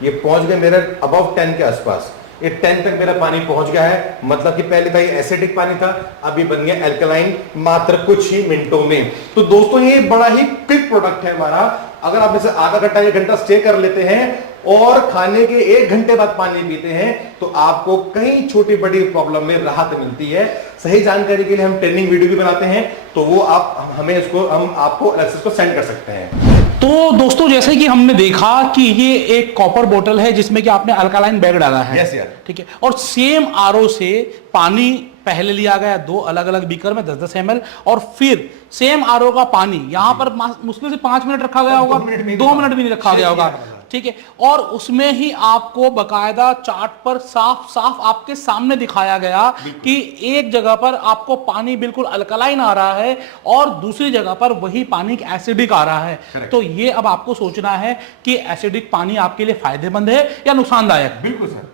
ये पहुंच गया मेरे अबव 10 के आसपास। ये 10 तक मेरा पानी पहुंच गया है, मतलब कि पहले था ये एसिडिक पानी था, अभी बन गया एल्कलाइन मात्र कुछ ही मिनटों में। तो दोस्तों ये बड़ा ही क्विक प्रोडक्ट है हमारा। अगर आप इसे आधा घंटा 1 घंटा स्टे कर लेते हैं और खाने के 1 घंटे बाद पानी पीते हैं, तो आपको कई छोटी बड़ी प्रॉब्लम में राहत मिलती है। सही जानकारी के लिए हम ट्रेनिंग वीडियो भी बनाते हैं, तो वो आप हमें इसको, हम आपको एक्सेस को सेंड कर सकते हैं। तो दोस्तों जैसे कि हमने देखा कि ये एक कॉपर बोतल है जिसमें कि आपने अल्कालाइन बैग डाला है। यस यार, ठीक है, और सेम RO से पानी पहले लिया गया 2 अलग अलग बीकर में 10-10 ml, और फिर सेम RO का पानी यहां पर मुश्किल से 5 मिनट रखा गया होगा, 2 मिनट भी नहीं रखा गया होगा। ठीक है, और उसमें ही आपको बकायदा चार्ट पर साफ साफ आपके सामने दिखाया गया कि एक जगह पर आपको पानी बिल्कुल अल्कलाइन आ रहा है और दूसरी जगह पर वही पानी एसिडिक आ रहा है। तो ये अब आपको सोचना है कि एसिडिक पानी आपके लिए फायदेमंद है या नुकसानदायक। बिल्कुल सर,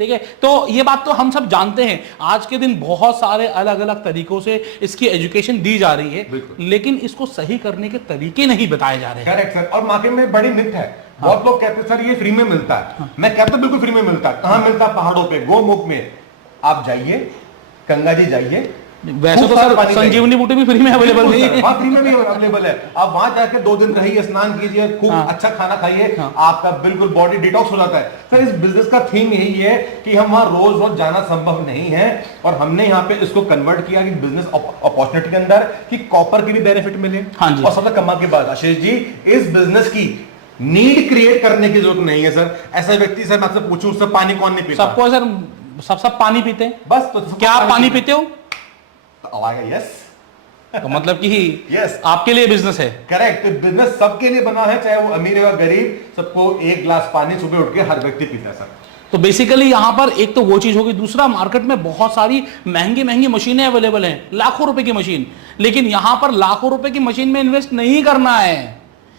ठीक है, तो ये बात तो हम सब जानते हैं। आज के दिन बहुत सारे अलग अलग तरीकों से इसकी एजुकेशन दी जा रही है, लेकिन इसको सही करने के तरीके नहीं बताए जा रहे हैं। करेक्ट सर, और मार्केट में बड़ी मिथ है। बहुत लोग कहते हैं सर ये फ्री में मिलता है। मैं कहता हूं बिल्कुल फ्री में मिलता है। कहां मिलता है? पहाड़ों पे, गोमुख में। आप जाइए, गंगा जी जाइए, वैसे तो सर संजीवनी बूटी भी फ्री में अवेलेबल नहीं है। हाँ, फ्री में भी अवेलेबल है। आप वहां जाके 2 दिन रहिए, स्नान कीजिए, खूब अच्छा खाना खाइए, आपका बिल्कुल बॉडी डिटॉक्स हो जाता है। सर इस बिजनेस का थीम यही है कि हम वहां रोज रोज जाना संभव नहीं है, और हमने यहाँ पे इसको कन्वर्ट किया कि बिजनेस अपॉर्चुनिटी के अंदर कि कॉपर की भी बेनिफिट मिले। और सबसे कमाल की बात आशीष जी, इस बिजनेस की नीड क्रिएट करने की जरूरत नहीं है सर। ऐसा व्यक्ति सर मैं आपसे पूछूं, उससे पानी कौन नहीं पीता? सबको सर, सब पानी पीते हैं बस। तो क्या आप पानी पीते हो? यस, तो मतलब कि यस, आपके लिए बिजनेस है। करेक्ट। तो बिजनेस सबके लिए बना है, चाहे वो अमीर या गरीब, सबको 1 गिलास पानी सुबह उठ के हर व्यक्ति पीता है सर। तो बेसिकली यहां पर एक तो वो चीज होगी, दूसरा मार्केट में बहुत सारी महंगी महंगी मशीनें अवेलेबल हैं, लाखों रुपए की मशीन, लेकिन यहां पर लाखों रुपए की मशीन में इन्वेस्ट नहीं करना है।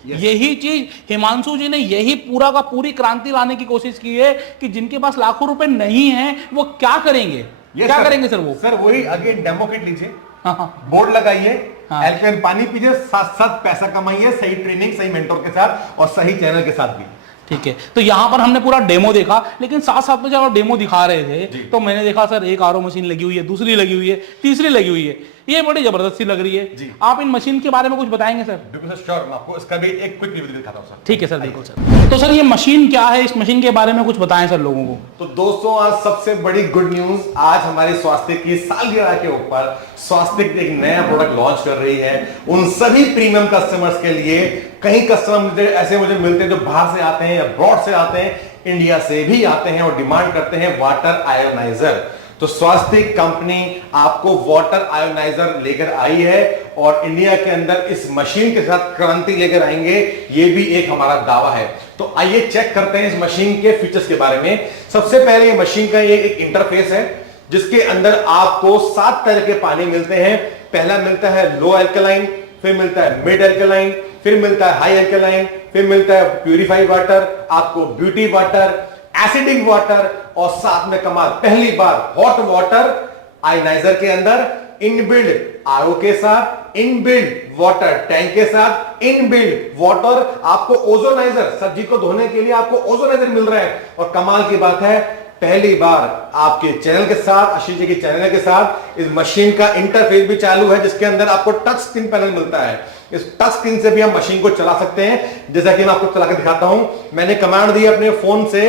यही चीज हिमांशु जी ने यही पूरा का पूरी क्रांति लाने की कोशिश की है कि जिनके पास लाखों रुपए नहीं है वो क्या करेंगे, क्या करेंगे सर? वो सर वही अगेन डेमो किट लीजिए, बोर्ड लगाइए, एल्कलाइन पानी पीजिए, साथ साथ पैसा कमाइए, सही ट्रेनिंग, सही मेंटोर के साथ और सही चैनल के साथ भी। ठीक है, तो यहां पर हमने पूरा डेमो देखा, लेकिन साथ साथ में जब आप डेमो दिखा रहे थे तो मैंने देखा सर एक RO मशीन लगी हुई है, दूसरी लगी हुई है, तीसरी लगी हुई है, ये बड़ी जबरदस्ती लग रही है। आप इन मशीन के बारे में कुछ बताएंगे सर? बिल्कुल सर, श्योर, मैं आपको इसका भी एक क्विक रिव्यू दिखाता हूं सर। ठीक है सर, बिल्कुल सर। तो सर ये मशीन क्या है, इस मशीन के बारे में कुछ बताएं सर लोगों को। तो दोस्तों आज सबसे बड़ी गुड न्यूज, आज हमारी स्वास्थ्य की सालगिरह के ऊपर स्वास्थ्य एक नया प्रोडक्ट लॉन्च कर रही है उन सभी प्रीमियम कस्टमर्स के लिए। कई कस्टमर मुझे मिलते हैं जो बाहर से आते हैं या ब्रॉड से आते हैं, इंडिया से भी आते हैं और डिमांड करते हैं वाटर आयोनाइजर। तो स्वास्तिक कंपनी आपको वाटर आयोनाइजर लेकर आई है और इंडिया के अंदर इस मशीन के साथ क्रांति लेकर आएंगे, ये भी एक हमारा दावा है। तो आइए चेक करते हैं इस मशीन के फीचर्स के बारे में। सबसे पहले ये मशीन का ये एक इंटरफेस है जिसके अंदर आपको 7 तरह के पानी मिलते हैं। पहला मिलता है लो अल्कलाइन, फिर मिलता है मिड अल्कलाइन, फिर मिलता है हाई अल्कलाइन, फिर मिलता है प्यूरिफाइड वाटर, आपको ब्यूटी वाटर, एसिडिक वाटर और साथ में कमाल पहली बार हॉट वाटर आयोनाइजर के अंदर इनबिल्ड आरओ के साथ, इनबिल्ड वाटर टैंक के साथ, इनबिल्ड वाटर आपको ओजोनाइजर, सब्जी को धोने के लिए आपको ओजोनाइजर मिल रहा है। और कमाल की बात है पहली बार आपके चैनल के साथ, आशीष जी के चैनल के साथ इस मशीन का इंटरफेस भी चालू है जिसके अंदर आपको टच स्क्रीन पैनल मिलता है। इस टच स्क्रीन से भी हम मशीन को चला सकते हैं, जैसा कि मैं आपको चला के दिखाता हूं। मैंने कमांड दी अपने फोन से,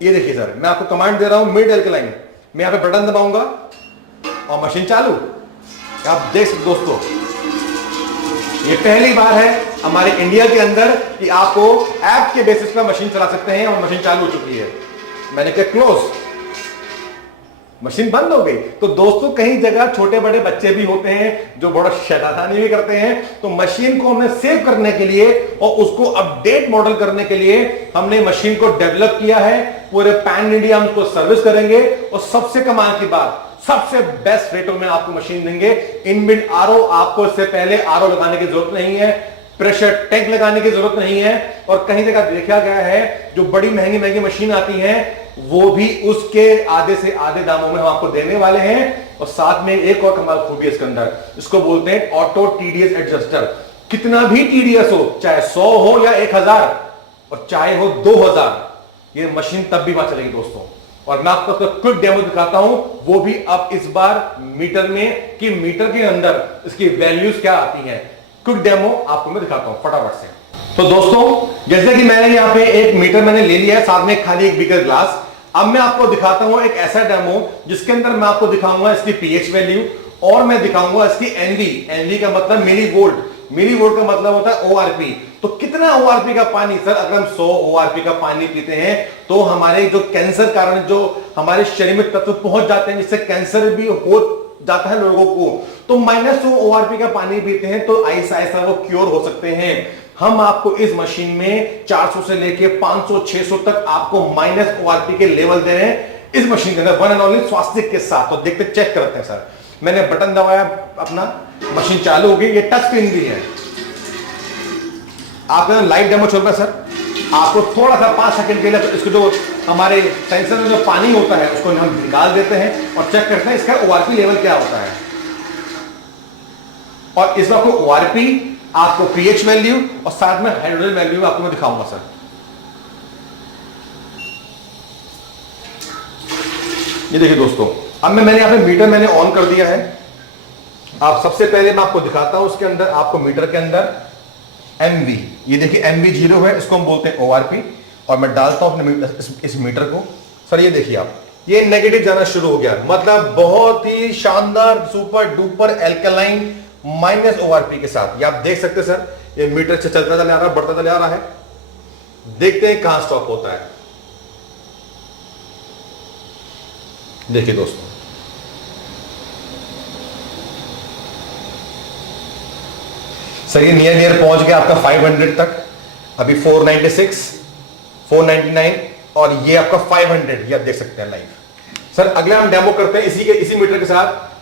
ये देखिए सर, मैं आपको कमांड दे रहा हूं मिड अल्कलाइन, मैं यहां पे बटन दबाऊंगा और मशीन चालू। आप देख सकते दोस्तों, ये पहली बार है हमारे इंडिया के अंदर कि आपको ऐप के बेसिस पर मशीन चला सकते हैं और मशीन चालू हो चुकी है। मैंने किया क्लोज, मशीन बंद हो गई। तो दोस्तों कई जगह छोटे बड़े बच्चे भी होते हैं जो बड़ा शैतानी भी करते हैं, तो मशीन को हमने सेव करने के लिए और उसको अपडेट मॉडल करने के लिए हमने मशीन को डेवलप किया है। पूरे पैन इंडिया हम उसको सर्विस करेंगे और सबसे कमाल की बात, सबसे बेस्ट रेटों में आपको मशीन देंगे। इनबिल्ट आरओ, आपको इससे पहले आरओ लगाने की जरूरत नहीं है, प्रेशर टैंक लगाने की जरूरत नहीं है। और कहीं जगह देखा गया है जो बड़ी महंगी महंगी मशीन आती हैं वो भी उसके आधे से आधे दामों में हम आपको देने वाले हैं। और साथ में एक और कमाल खूबी है इसके अंदर, इसको बोलते हैं ऑटो टीडीएस एडजस्टर। कितना भी टीडीएस हो, चाहे 100 हो या 1000 और चाहे हो 2000, ये मशीन तब भी वहां चलेगी दोस्तों। और मैं आपको क्विक डेमो दिखाता हूं, वो भी अब इस बार मीटर में कि मीटर के अंदर इसकी वैल्यूज क्या आती हैं। क्विक डेमो आपको मैं दिखाता हूं फटाफट से। तो दोस्तों जैसे कि मैंने यहाँ पे एक मीटर मैंने ले लिया है, साथ में खाली एक बिगर ग्लास। अब मैं आपको दिखाता हूं एक ऐसा डेमो जिसके अंदर मैं आपको दिखाऊंगा इसकी पीएच वैल्यू और मैं दिखाऊंगा इसकी एनवी। एनवी का मतलब मिली वोल्ट, मिली वोल्ट का मतलब होता है ओआरपी। तो कितना ओआरपी का पानी सर, अगर हम 100 ओआरपी का पानी पीते हैं तो हमारे जो कैंसर कारण जो हमारे शरीर में तत्व पहुंच जाते हैं जिससे कैंसर भी हो जाता है लोगों को, तो -100 ओआरपी का पानी पीते हैं तो ऐसा ऐसा वो क्योर हो सकते हैं। हम आपको इस मशीन में 400 से लेके 500 600 तक आपको माइनस ओआरपी के लेवल दे रहे हैं इस मशीन के अंदर, वन एंड ओनली स्वास्तिक के साथ। तो देखते चेक करते हैं सर। मैंने बटन दबाया, अपना मशीन चालू हो गई, ये टच स्क्रीन भी है। आपका लाइव डेमो चल रहा है सर। आपको थोड़ा सा 5 सेकंड के लिए तो इसको जो हमारे सेंसर में जो पानी होता है उसको हम निकाल देते हैं और चेक करते हैं इसका ओआरपी लेवल क्या होता है। और इस बार को ओआरपी, आपको पीएच वैल्यू और साथ में हाइड्रोजन वैल्यू आपको मैं दिखाऊंगा सर। ये देखिए दोस्तों, अब मैंने यहां पे मीटर मैंने ऑन कर दिया है। आप सबसे पहले मैं आपको दिखाता हूं उसके अंदर आपको मीटर के अंदर एमवी, ये देखिए एमवी 0 है, इसको हम बोलते हैं ओआरपी। और मैं डालता हूं अपने इस मीटर को। सर ये देखिए आप, ये नेगेटिव जाना शुरू हो गया, मतलब बहुत ही शानदार super duper alkaline minus ORP के साथ। ये आप देख सकते हैं सर, ये मीटर से चलता चला आ रहा है, बढ़ता चला आ रहा है। देखते हैं कहां स्टॉप होता है। देखिए दोस्तों, सर ये नियर नियर पहुंच गया आपका 500 तक। अभी 496, 499 और ये आपका 500, ये आप देख सकते हैं लाइव। सर अगला हम डेमो करते हैं इसी मीटर के साथ।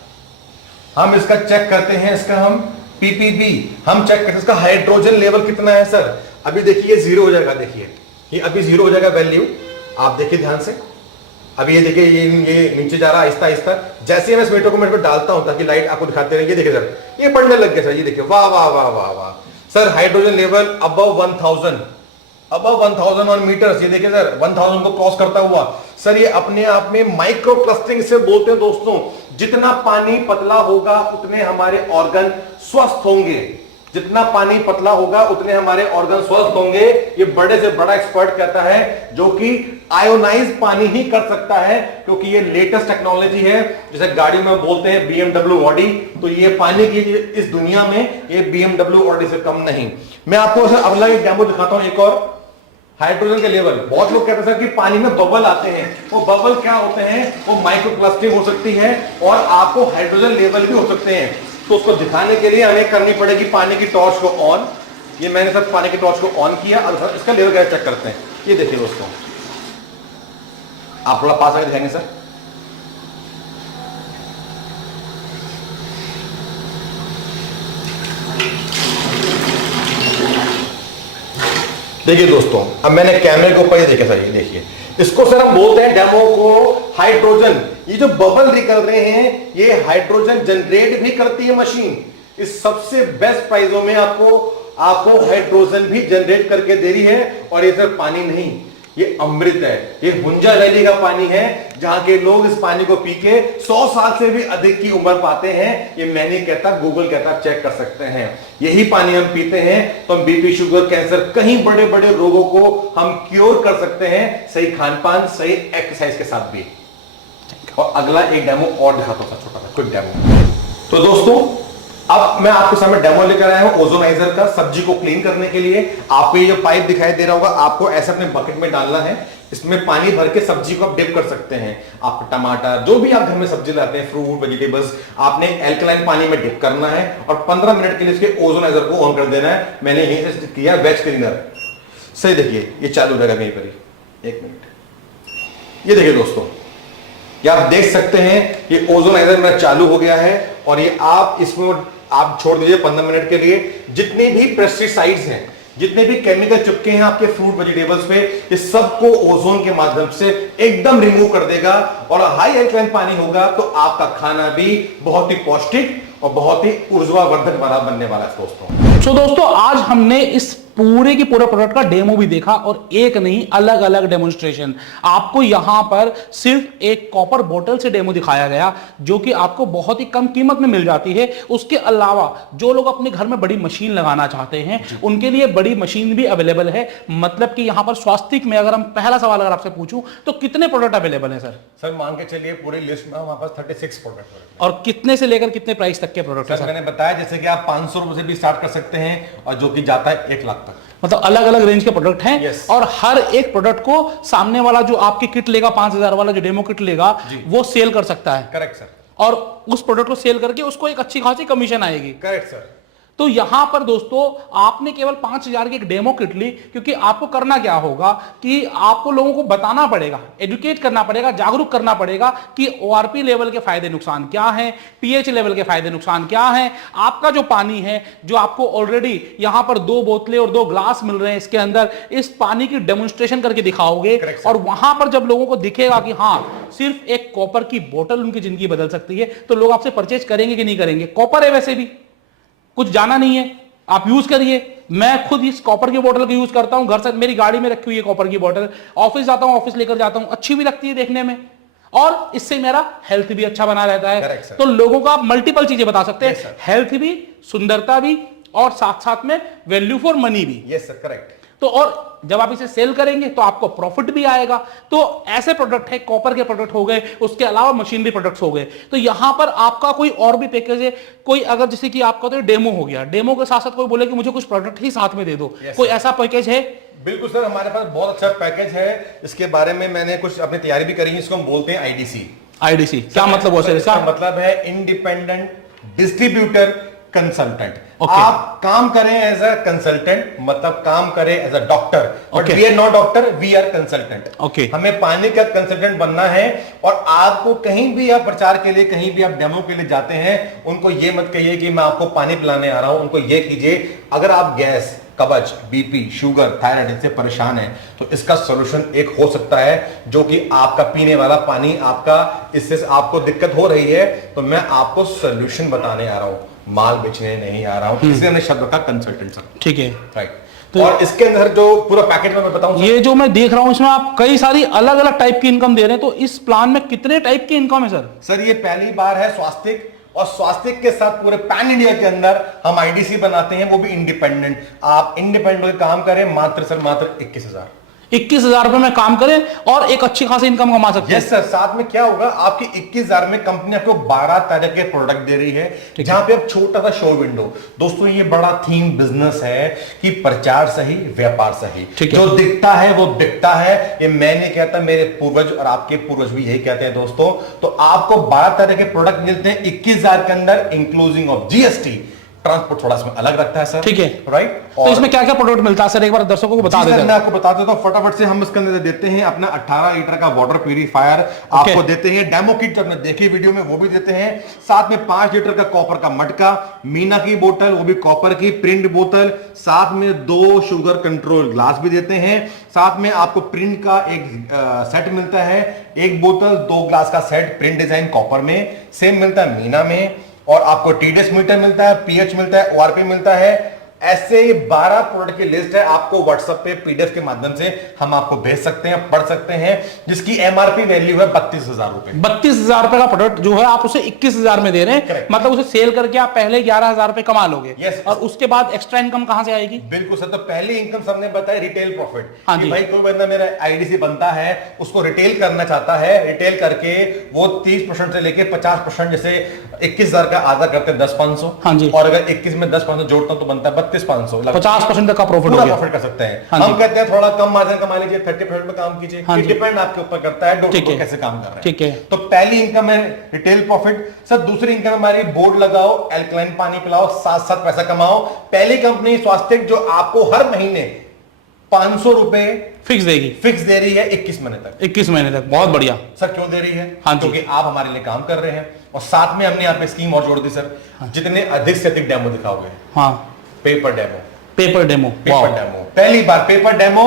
हम इसका चेक करते हैं, इसका हम पीपीबी हम चेक करते हैं, इसका हाइड्रोजन लेवल कितना है सर। अभी देखिए 0 हो जाएगा, देखिए ये अभी 0 हो जाएगा वैल्यू। आप देखिए ध्यान से, अभी ये देखिए ये नीचे जा रहा है आहिस्ता आहिस्ता। जैसे मैं इस मीटर को मैं डालता हूं ताकि लाइट आपको दिखाते रहे, ये देखिए सर ये बढ़ने लग गया सर। ये देखिए वाह वाह वाह वाह वाह sir, hydrogen level above 1000 on meters. ये देखिए सर 1000 को क्रॉस करता हुआ। सर ये अपने आप में माइक्रो क्लस्टरिंग से बोलते हैं दोस्तों। जितना पानी पतला होगा उतने हमारे ऑर्गन स्वस्थ होंगे, जितना पानी पतला होगा उतने हमारे ऑर्गन स्वस्थ होंगे। ये बड़े से बड़ा एक्सपर्ट कहता है, जो कि आयोनाइज पानी ही कर सकता है, क्योंकि ये लेटेस्ट टेक्नोलॉजी है। जैसे गाड़ी में बोलते हैं BMW ऑडी, तो ये पानी की इस दुनिया में ये BMW ऑडी से कम नहीं। मैं आपको अगला एक डेमो दिखाता हूं, एक और हाइड्रोजन के लेवल, बहुत लोग कहते हैं सर कि पानी में बबल आते हैं, वो बबल क्या होते हैं, वो माइक्रोप्लास्टिक हो सकती है और आपको हाइड्रोजन लेवल भी हो सकते हैं। तो उसको दिखाने के लिए हमें करनी पड़ेगी पानी की टॉर्च को ऑन। ये मैंने सर पानी की टॉर्च को ऑन किया और इसका लेवल कैसे चेक करते हैं, ये देखिए दोस्तों, आप थोड़ा पास आके दिखाएंगे सर। देखिए दोस्तों, अब मैंने कैमरे के ऊपर ये देखा सर, ये देखिए, इसको सर हम बोलते हैं डेमो को हाइड्रोजन। ये जो बबल निकल रहे हैं ये हाइड्रोजन जनरेट भी करती है मशीन। इस सबसे बेस्ट प्राइसों में आपको हाइड्रोजन भी जनरेट करके दे रही है। और ये सर पानी नहीं, ये अमृत है, ये हुंजा वैली का पानी है जहां के लोग इस पानी को पी के 100 साल से भी अधिक की उम्र पाते हैं। ये मैं नहीं कहता, गूगल कहता, आप चेक कर सकते हैं। यही पानी हम पीते हैं तो हम बीपी, शुगर, कैंसर, कहीं बड़े बड़े रोगों को हम क्योर कर सकते हैं, सही खान पान, सही एक्सरसाइज के साथ भी। और अगला एक डेमो और दिखाता हूं, छोटा सा क्विक डेमो। तो दोस्तों अब मैं आपके सामने डेमो लेकर आया हूं ओजोनाइजर का, सब्जी को क्लीन करने के लिए। आपको ये जो पाइप दिखाई दे रहा होगा, आपको ऐसे अपने बकेट में डालना है, इसमें पानी भर के सब्जी को आप डिप कर सकते हैं। आप टमाटर, जो भी आप घर में सब्जी लाते हैं, फ्रूट, वेजिटेबल्स, आपने एल्कलाइन पानी में डिप करना है और 15 मिनट के लिए इसके ओजोनाइजर को ऑन कर देना है। मैंने यहीं से किया वेज क्लीनर। सही देखिए, ये चालू रहेगा कहीं पर ही, 1 मिनट। ये देखिए दोस्तों, ये आप देख सकते हैं, ये ओजोनाइजर मेरा चालू हो गया है और ये आप इसमें आप छोड़ दीजिए 15 मिनट के लिए। जितने भी पेस्टिसाइड्स हैं, जितने भी केमिकल चिपके हैं आपके फ्रूट वेजिटेबल्स पे, ये सबको ओजोन के माध्यम से एकदम रिमूव कर देगा। और हाई एल्कलाइन पानी होगा तो आपका खाना भी बहुत ही पौष्टिक और बहुत ही ऊर्जावर्धक वाला बनने वाला है दोस्तों। सो दोस्तों, आज हमने इस पूरे की पूरे प्रोडक्ट का डेमो भी देखा और एक नहीं, अलग अलग डेमोन्स्ट्रेशन। आपको यहां पर सिर्फ एक कॉपर बोतल से डेमो दिखाया गया जो कि आपको बहुत ही कम कीमत में मिल जाती है। उसके अलावा जो लोग अपने घर में बड़ी मशीन लगाना चाहते हैं उनके लिए बड़ी मशीन भी अवेलेबल है। मतलब कि यहां पर स्वास्तिक में अगर हम पहला सवाल अगर आपसे पूछूं तो कितने प्रोडक्ट अवेलेबल है सर? सर मान के चलिए पूरी लिस्ट में हमारे पास 36 प्रोडक्ट है। और कितने से लेकर कितने प्राइस तक के प्रोडक्ट है सर? मैंने बताया जैसे कि आप 500 रुपए से भी स्टार्ट कर सकते हैं और जो कि जाता है 1 लाख तक। मतलब अलग अलग रेंज के प्रोडक्ट हैं। Yes. और हर एक प्रोडक्ट को सामने वाला जो आपकी किट लेगा 5000 वाला जो डेमो किट लेगा वो सेल कर सकता है। Correct sir. और उस प्रोडक्ट को सेल करके उसको एक अच्छी खासी कमीशन आएगी। Correct sir. तो यहां पर दोस्तों आपने केवल 5000 की एक डेमो किट ली, क्योंकि आपको करना क्या होगा कि आपको लोगों को बताना पड़ेगा, एजुकेट करना पड़ेगा, जागरूक करना पड़ेगा कि ओआरपी लेवल के फायदे नुकसान क्या हैं, पीएच लेवल के फायदे नुकसान क्या हैं। आपका जो पानी है, जो आपको ऑलरेडी यहां पर 2 बोतलें और 2 ग्लास मिल रहे हैं, इसके अंदर इस पानी की डेमोन्स्ट्रेशन करके दिखाओगे। और वहां पर जब लोगों को दिखेगा कि हां सिर्फ एक कॉपर की बोतल उनकी जिंदगी बदल सकती है, तो लोग आपसे परचेज करेंगे कि नहीं करेंगे? कॉपर है, वैसे भी कुछ जाना नहीं है, आप यूज करिए। मैं खुद इस कॉपर की बोतल का यूज करता हूं, घर से मेरी गाड़ी में रखी हुई है कॉपर की बोतल। ऑफिस जाता हूं, ऑफिस लेकर जाता हूं, अच्छी भी लगती है देखने में और इससे मेरा हेल्थ भी अच्छा बना रहता है। तो लोगों को आप मल्टीपल चीजें बता सकते हैं, हेल्थ भी, सुंदरता भी और साथ साथ में वैल्यू फॉर मनी भी। Yes sir, correct. तो और जब आप इसे सेल करेंगे तो आपको प्रॉफिट भी आएगा। तो ऐसे प्रोडक्ट है, कॉपर के प्रोडक्ट हो गए, उसके अलावा मशीनरी प्रोडक्ट्स हो गए। तो यहां पर आपका कोई और भी पैकेज है, कोई अगर जैसे कि आपका तो डेमो हो गया, डेमो के साथ साथ कोई बोले कि मुझे कुछ प्रोडक्ट ही साथ में दे दो, कोई ऐसा पैकेज है? बिल्कुल सर, हमारे पास बहुत अच्छा पैकेज है। इसके बारे में मैंने कुछ अपनी तैयारी भी करी है। इसको हम बोलते हैं आईडीसी। आईडीसी क्या मतलब हो सर इसका? मतलब है इंडिपेंडेंट डिस्ट्रीब्यूटर कंसल्टेंट। आप काम करें एज अ कंसल्टेंट, मतलब काम करें as a doctor, but we are not doctor, we are consultant. हमें पानी का कंसल्टेंट बनना है। और आपको कहीं भी आप प्रचार के लिए, कहीं भी आप डेमो के लिए जाते हैं, उनको ये मत कहिए कि मैं आपको पानी पिलाने आ रहा हूं। उनको ये कीजिए, अगर आप गैस, कब्ज, बीपी, शुगर, थायराइड से परेशान है तो इसका सॉल्यूशन एक हो सकता है, जो कि आपका पीने वाला पानी आपका, इससे आपको दिक्कत हो रही है, तो मैं आपको सॉल्यूशन बताने आ रहा हूं, माल बेचने नहीं आ रहा हूं। इसलिए हमने शब्द का कंसल्टेंट सर। ठीक है, राइट। तो और इसके अंदर जो पूरा पैकेज में मैं बताऊं, ये जो मैं देख रहा हूं इसमें आप कई सारी अलग अलग टाइप की इनकम दे रहे हैं। तो इस प्लान में कितने टाइप की इनकम है सर? सर ये पहली बार है स्वास्तिक, और स्वास्तिक के साथ पूरे पैन इंडिया के अंदर हम आईडीसी बनाते हैं, वो भी इंडिपेंडेंट। आप इंडिपेंडेंट काम करें, मात्र सर मात्र 21,000। 21,000 रुपए में काम करें और एक अच्छी खासी इनकम कमा सकते हैं। यस सर, साथ में क्या होगा, आपकी 21,000 में कंपनी आपको 12 तरह के प्रोडक्ट दे रही है, जहां पे आप छोटा सा शो विंडो। दोस्तों ये बड़ा थीम बिजनेस है कि प्रचार सही व्यापार सही, जो दिखता है वो बिकता है। ये मैं नहीं कहता, मेरे पूर्वज और आपके पूर्वज भी यही कहते हैं दोस्तों। तो आपको 12 तरह के प्रोडक्ट मिलते हैं 21,000 के अंदर, इंक्लूसिंग ऑफ जीएसटी। ट्रांसपोर्ट थोड़ा इसमें अलग रखता है सर, ठीक है, राइट। तो इसमें क्या क्या प्रोडक्ट मिलता है सर, एक बार दर्शकों को बता देते हैं। मैं आपको बता देता हूं फटाफट से। हम इसके अंदर देते हैं अपना 18 लीटर का वाटर प्यूरिफायर आपको देते हैं। डेमो किट जब आपने देखी वीडियो में वो भी देते हैं। साथ में 5 लीटर का कॉपर का मटका, मीना की बोतल, वो भी कॉपर की प्रिंट बोतल। साथ में 2 शुगर कंट्रोल ग्लास भी देते हैं। साथ में आपको प्रिंट का एक सेट मिलता है, 1 बोतल 2 ग्लास का सेट, प्रिंट डिजाइन कॉपर में सेम मिलता है मीना में। और आपको टीडीएस मीटर मिलता है, पीएच मिलता है, ओआरपी मिलता है। ऐसे 12 प्रोडक्ट की लिस्ट है, आपको व्हाट्सएप पे पीडीएफ के माध्यम से हम आपको भेज सकते हैं, पढ़ सकते हैं, जिसकी एमआरपी वैल्यू है 32,000 रुपए। 32,000 रुपए का प्रोडक्ट जो है आप उसे 21,000 में दे रहे हैं। Correct. मतलब उसे सेल करके आप पहले 11,000 रुपए कमा लोगे। Yes. और उसके बाद एक्स्ट्रा इनकम कहां से आएगी? बिल्कुल सर, तो पहली इनकम सबने बताया रिटेल प्रॉफिट। हाँ कि जी। भाई कोई बंदा मेरा आईडीसी बनता है, उसको रिटेल करना चाहता है, रिटेल करके वो 30% से लेके 50%, जैसे 21,000 का आधा करते हैं 10,500। हाँ जी। और अगर 21 में 10,500 जोड़ता हूं तो बनता है 32,500। 50% तक का प्रॉफिट हो पूरा गया। प्रॉफिट कर सकते हैं। हाँ हम जी। कहते हैं थोड़ा कम मार्जिन कमा लीजिए, 30% में काम कीजिए। हाँ ये जी। डिपेंड आपके ऊपर करता है ठीक है। कैसे काम कर रहे हैं। ठीक है। तो पहली इनकम है रिटेल प्रॉफिट। सर दूसरी इनकम हमारी बोर्ड लगाओ, एल्कलाइन पानी पिलाओ, साथ साथ पैसा कमाओ। पहली कंपनी स्वास्थ्य जो आपको हर महीने 500 रुपए फिक्स देगी, फिक्स दे रही है 21 महीने तक। 21 महीने तक। बहुत बढ़िया सर क्यों दे रही है? हाँ जी। क्योंकि आप हमारे लिए काम कर रहे हैं। और साथ में हमने यहाँ पे स्कीम और जोड़ दी सर, जितने अधिक से अधिक डेमो दिखाओगे, हाँ, paper demo, paper demo. Paper demo, पहली बार पेपर डेमो,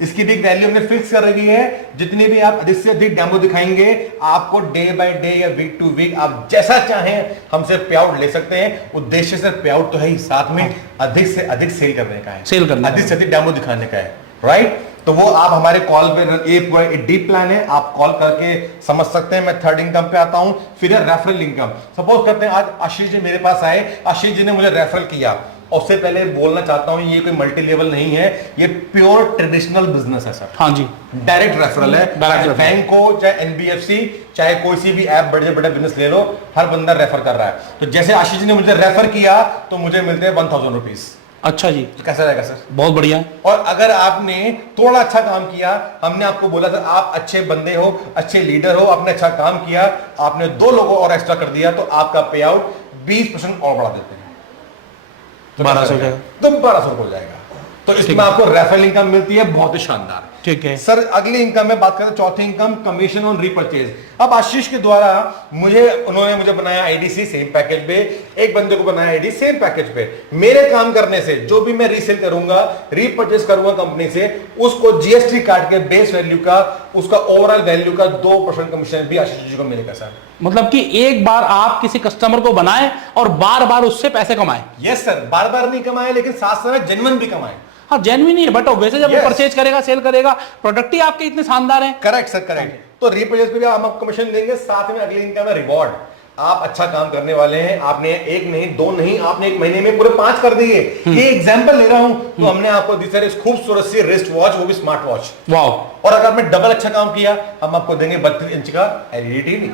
इसकी भी वैल्यू हमने फिक्स कर रखी है। जितने भी आप अधिक से अधिक डेमो दिखाएंगे, आपको डे बाय डे या वीक टू वीक आप जैसा चाहें हमसे पे आउट ले सकते हैं। उद्देश्य से पे आउट तो है ही, साथ में अधिक से अधिक सेल करने का है, सेल करने अधिक से अधिक डेमो दिखाने का है, राइट। तो वो आप हमारे कॉल पे एक डीप प्लान है, आप कॉल करके समझ सकते हैं। मैं थर्ड इनकम पे आता हूं, फिर है रेफरल इनकम। सपोज करते हैं आज आशीष जी मेरे पास आए, आशीष जी ने मुझे रेफरल किया। और उससे पहले बोलना चाहता हूं, ये कोई मल्टी लेवल नहीं है, ये प्योर ट्रेडिशनल बिजनेस है सर। हाँ जी, डायरेक्ट रेफरल है। डायरेक्ट बैंक हो चाहे एनबीएफसी, चाहे कोई सी भी ऐप, बड़े बड़े बिजनेस ले लो, हर बंदा रेफर कर रहा है। तो जैसे आशीष जी ने मुझे रेफर किया तो मुझे मिलते हैं 1,000 रुपीज। अच्छा जी, कैसा रहेगा सर? बहुत बढ़िया। और अगर आपने थोड़ा अच्छा काम किया, हमने आपको बोला सर आप अच्छे बंदे हो, अच्छे लीडर हो, आपने अच्छा काम किया, आपने 2 लोगों और एक्स्ट्रा कर दिया, तो आपका पे आउट 20% और बढ़ा देते हैं, तो 1200 हो जाएगा। तो 1200 हो जाएगा। तो इसमें आपको रेफरल इनकम मिलती है, बहुत ही शानदार। ठीक है सर अगली इनकम में बात करें, चौथी इनकम कमीशन ऑन रीपर्चेज। अब आशीष के द्वारा उन्होंने मुझे बनाया आईडीसी सेम पैकेज पे, एक बंदे को बनाया आईडी सेम पैकेज पे। मेरे काम करने से जो भी मैं रीसेल करूंगा, रीपर्चेज करूंगा कंपनी से, उसको जीएसटी काट के बेस वैल्यू का, उसका ओवरऑल वैल्यू का 2% कमीशन भी आशीष जी को मिलेगा सर। मतलब कि एक बार आप किसी कस्टमर को बनाए और बार बार उससे पैसे कमाए। यस सर, बार बार नहीं कमाए, लेकिन साथ साथ जेन्युइन भी कमाए। हाँ, जेन्युइन ही है, बट वैसे जब वो परचेज करेगा, सेल करेगा, प्रोडक्ट ही आपके इतने शानदार हैं। Correct sir, correct. तो रीपर्चेज पे भी हम आपको कमीशन देंगे। साथ में अगली इनकम है रिवॉर्ड। आप अच्छा काम करने वाले हैं, आपने 1 नहीं 2 नहीं, आपने 1 महीने में पूरे 5 कर दिए। ये एग्जांपल ले रहा हूं, तो हमने आपको दी सर इस खूबसूरत सी रिस्ट वॉच, वो भी स्मार्ट वॉच। वाह। और अगर आपने डबल अच्छा काम किया, हम आपको देंगे 32 इंच का एलईडी टीवी।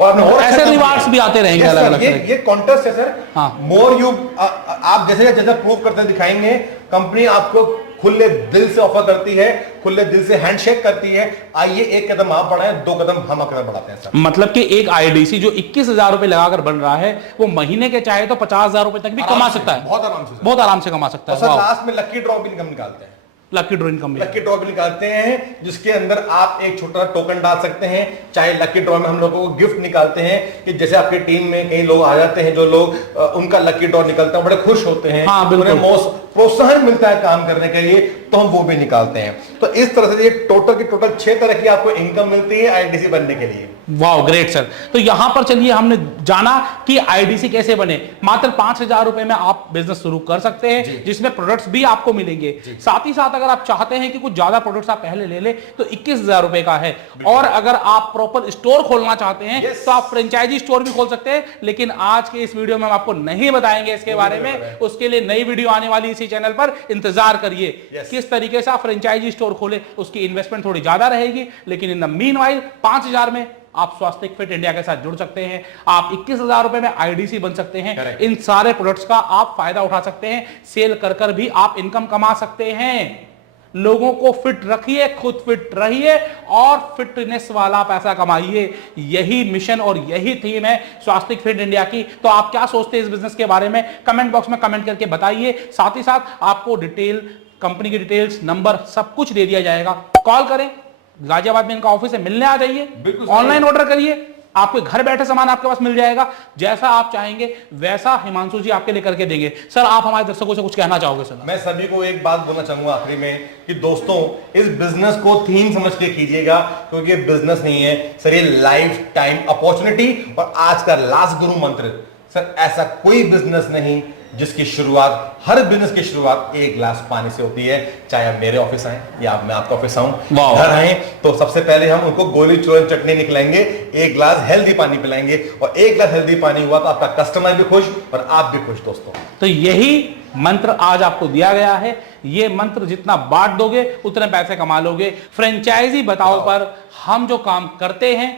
और आपने और ऐसे अच्छा रिवार्ड्स भी आते रहेंगे अलग अलग। ये कॉन्टेस्ट है सर। हाँ। मोर यू आप जैसे जैसे प्रूव करते दिखाएंगे, कंपनी आपको खुले दिल से ऑफर करती है, खुले दिल से हैंडशेक करती है। आइए 1 कदम आप बढ़ाएं, 2 कदम हम कदम बढ़ाते हैं सर। मतलब कि एक आईडीसी जो 21,000 रुपए लगाकर बन रहा है, वो महीने के चाहे तो 50,000 रुपए तक भी कमा सकता है। बहुत आराम से सर। बहुत आराम से कमा सकता और है। सर वाह। लास्ट में लकी ड्रॉ भी इनकम निकालते हैं। Lucky draw income. Lucky draw भी निकालते हैं, जिसके अंदर आप एक छोटा टोकन डाल सकते हैं। चाहे लकी ड्रॉ में हम लोगों को गिफ्ट निकालते हैं कि जैसे आपकी टीम में कई लोग आ जाते हैं, जो लोग उनका लकी ड्रॉ निकलता है, बड़े खुश होते हैं। हाँ, बिल्कुल। उन्हें प्रोत्साहन मिलता है काम करने के लिए, तो हम वो भी निकालते हैं। तो इस तरह से ये टोटल की टोटल 6 तरह की आपको इनकम मिलती है आईडीसी बनने के लिए। वाह ग्रेट सर। तो यहां पर चलिए हमने जाना कि आईडीसी कैसे बने। मात्र 5,000 रुपए में आप बिजनेस शुरू कर सकते हैं, जिसमें प्रोडक्ट्स भी आपको मिलेंगे। साथ ही साथ अगर आप चाहते हैं कि कुछ ज्यादा प्रोडक्ट्स आप पहले ले ले तो 21,000 रुपए का है। और अगर आप प्रॉपर स्टोर खोलना चाहते हैं तो आप फ्रेंचाइजी स्टोर भी खोल सकते हैं, लेकिन आज के इस वीडियो में हम आपको नहीं बताएंगे इसके बारे में। उसके लिए नई वीडियो आने वाली इसी चैनल पर, इंतजार करिए। किस तरीके से आप फ्रेंचाइजी स्टोर खोले, उसकी इन्वेस्टमेंट थोड़ी ज्यादा रहेगी, लेकिन इन द मीनवाइल 5,000 में आप स्वास्तिक फिट इंडिया के साथ जुड़ सकते हैं। आप 21,000 रुपए में आईडीसी बन सकते हैं। Correct. इन सारे प्रोडक्ट्स का आप फायदा उठा सकते हैं। सेल कर कर भी आप इनकम कमा सकते हैं। लोगों को फिट रखिए, खुद फिट रहिए और फिटनेस वाला पैसा कमाइए। यही मिशन और यही थीम है स्वास्तिक फिट इंडिया की। तो आप क्या सोचते हैं इस बिजनेस के बारे में, कमेंट बॉक्स में कमेंट करके बताइए। साथ ही साथ आपको डिटेल, कंपनी की डिटेल्स, नंबर सब कुछ दे दिया जाएगा। कॉल करें, गाजियाबाद में इनका ऑफिस है, मिलने आ जाइए, ऑनलाइन ऑर्डर करिए, आपके घर बैठे सामान आपके पास मिल जाएगा। जैसा आप चाहेंगे वैसा हिमांशु जी आपके लिए करके देंगे। सर, आप हमारे दर्शकों से कुछ कहना चाहोगे? सर, मैं सभी को एक बात बोलना चाहूंगा आखिरी में कि दोस्तों इस बिजनेस को थीम समझ के कीजिएगा, क्योंकि ये बिजनेस नहीं है सर, ये लाइफ टाइम अपॉर्चुनिटी और आज का लास्ट गुरु मंत्र। सर, ऐसा कोई बिजनेस नहीं जिसकी शुरुआत, हर बिजनेस की शुरुआत एक गिलास पानी से होती है। चाहे आप मेरे ऑफिस आए या मैं आपका ऑफिस आऊं, घर आए, तो सबसे पहले हम उनको गोली चूरन चटनी निकलाएंगे, एक गिलास हेल्दी पानी पिलाएंगे, और एक गिलास हेल्दी पानी हुआ तो आपका कस्टमर भी खुश और आप भी खुश। दोस्तों, तो यही मंत्र आज आपको दिया गया है। ये मंत्र जितना बांट दोगे उतने पैसे कमा लोगे। फ्रेंचाइजी बताओ पर हम जो काम करते हैं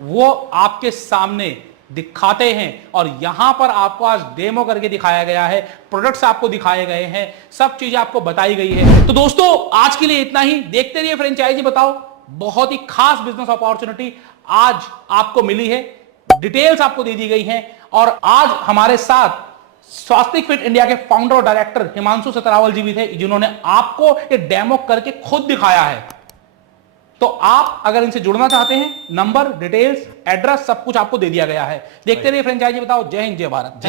वो आपके सामने दिखाते हैं, और यहां पर आपको आज डेमो करके दिखाया गया है, प्रोडक्ट्स आपको दिखाए गए हैं, सब चीजें आपको बताई गई है। तो दोस्तों, आज के लिए इतना ही। देखते रहिए फ्रेंचाइजी बताओ, बहुत ही खास बिजनेस अपॉर्चुनिटी आज आपको मिली है, डिटेल्स आपको दे दी गई हैं। और आज हमारे साथ स्वास्तिक फिट इंडिया के फाउंडर और डायरेक्टर हिमांशु सतरावल जी भी थे, जिन्होंने आपको एक डेमो करके खुद दिखाया है। तो आप अगर इनसे जुड़ना चाहते हैं, नंबर, डिटेल्स, एड्रेस सब कुछ आपको दे दिया गया है। देखते रहिए फ्रेंचाइजी बताओ। जय हिंद, जय भारत।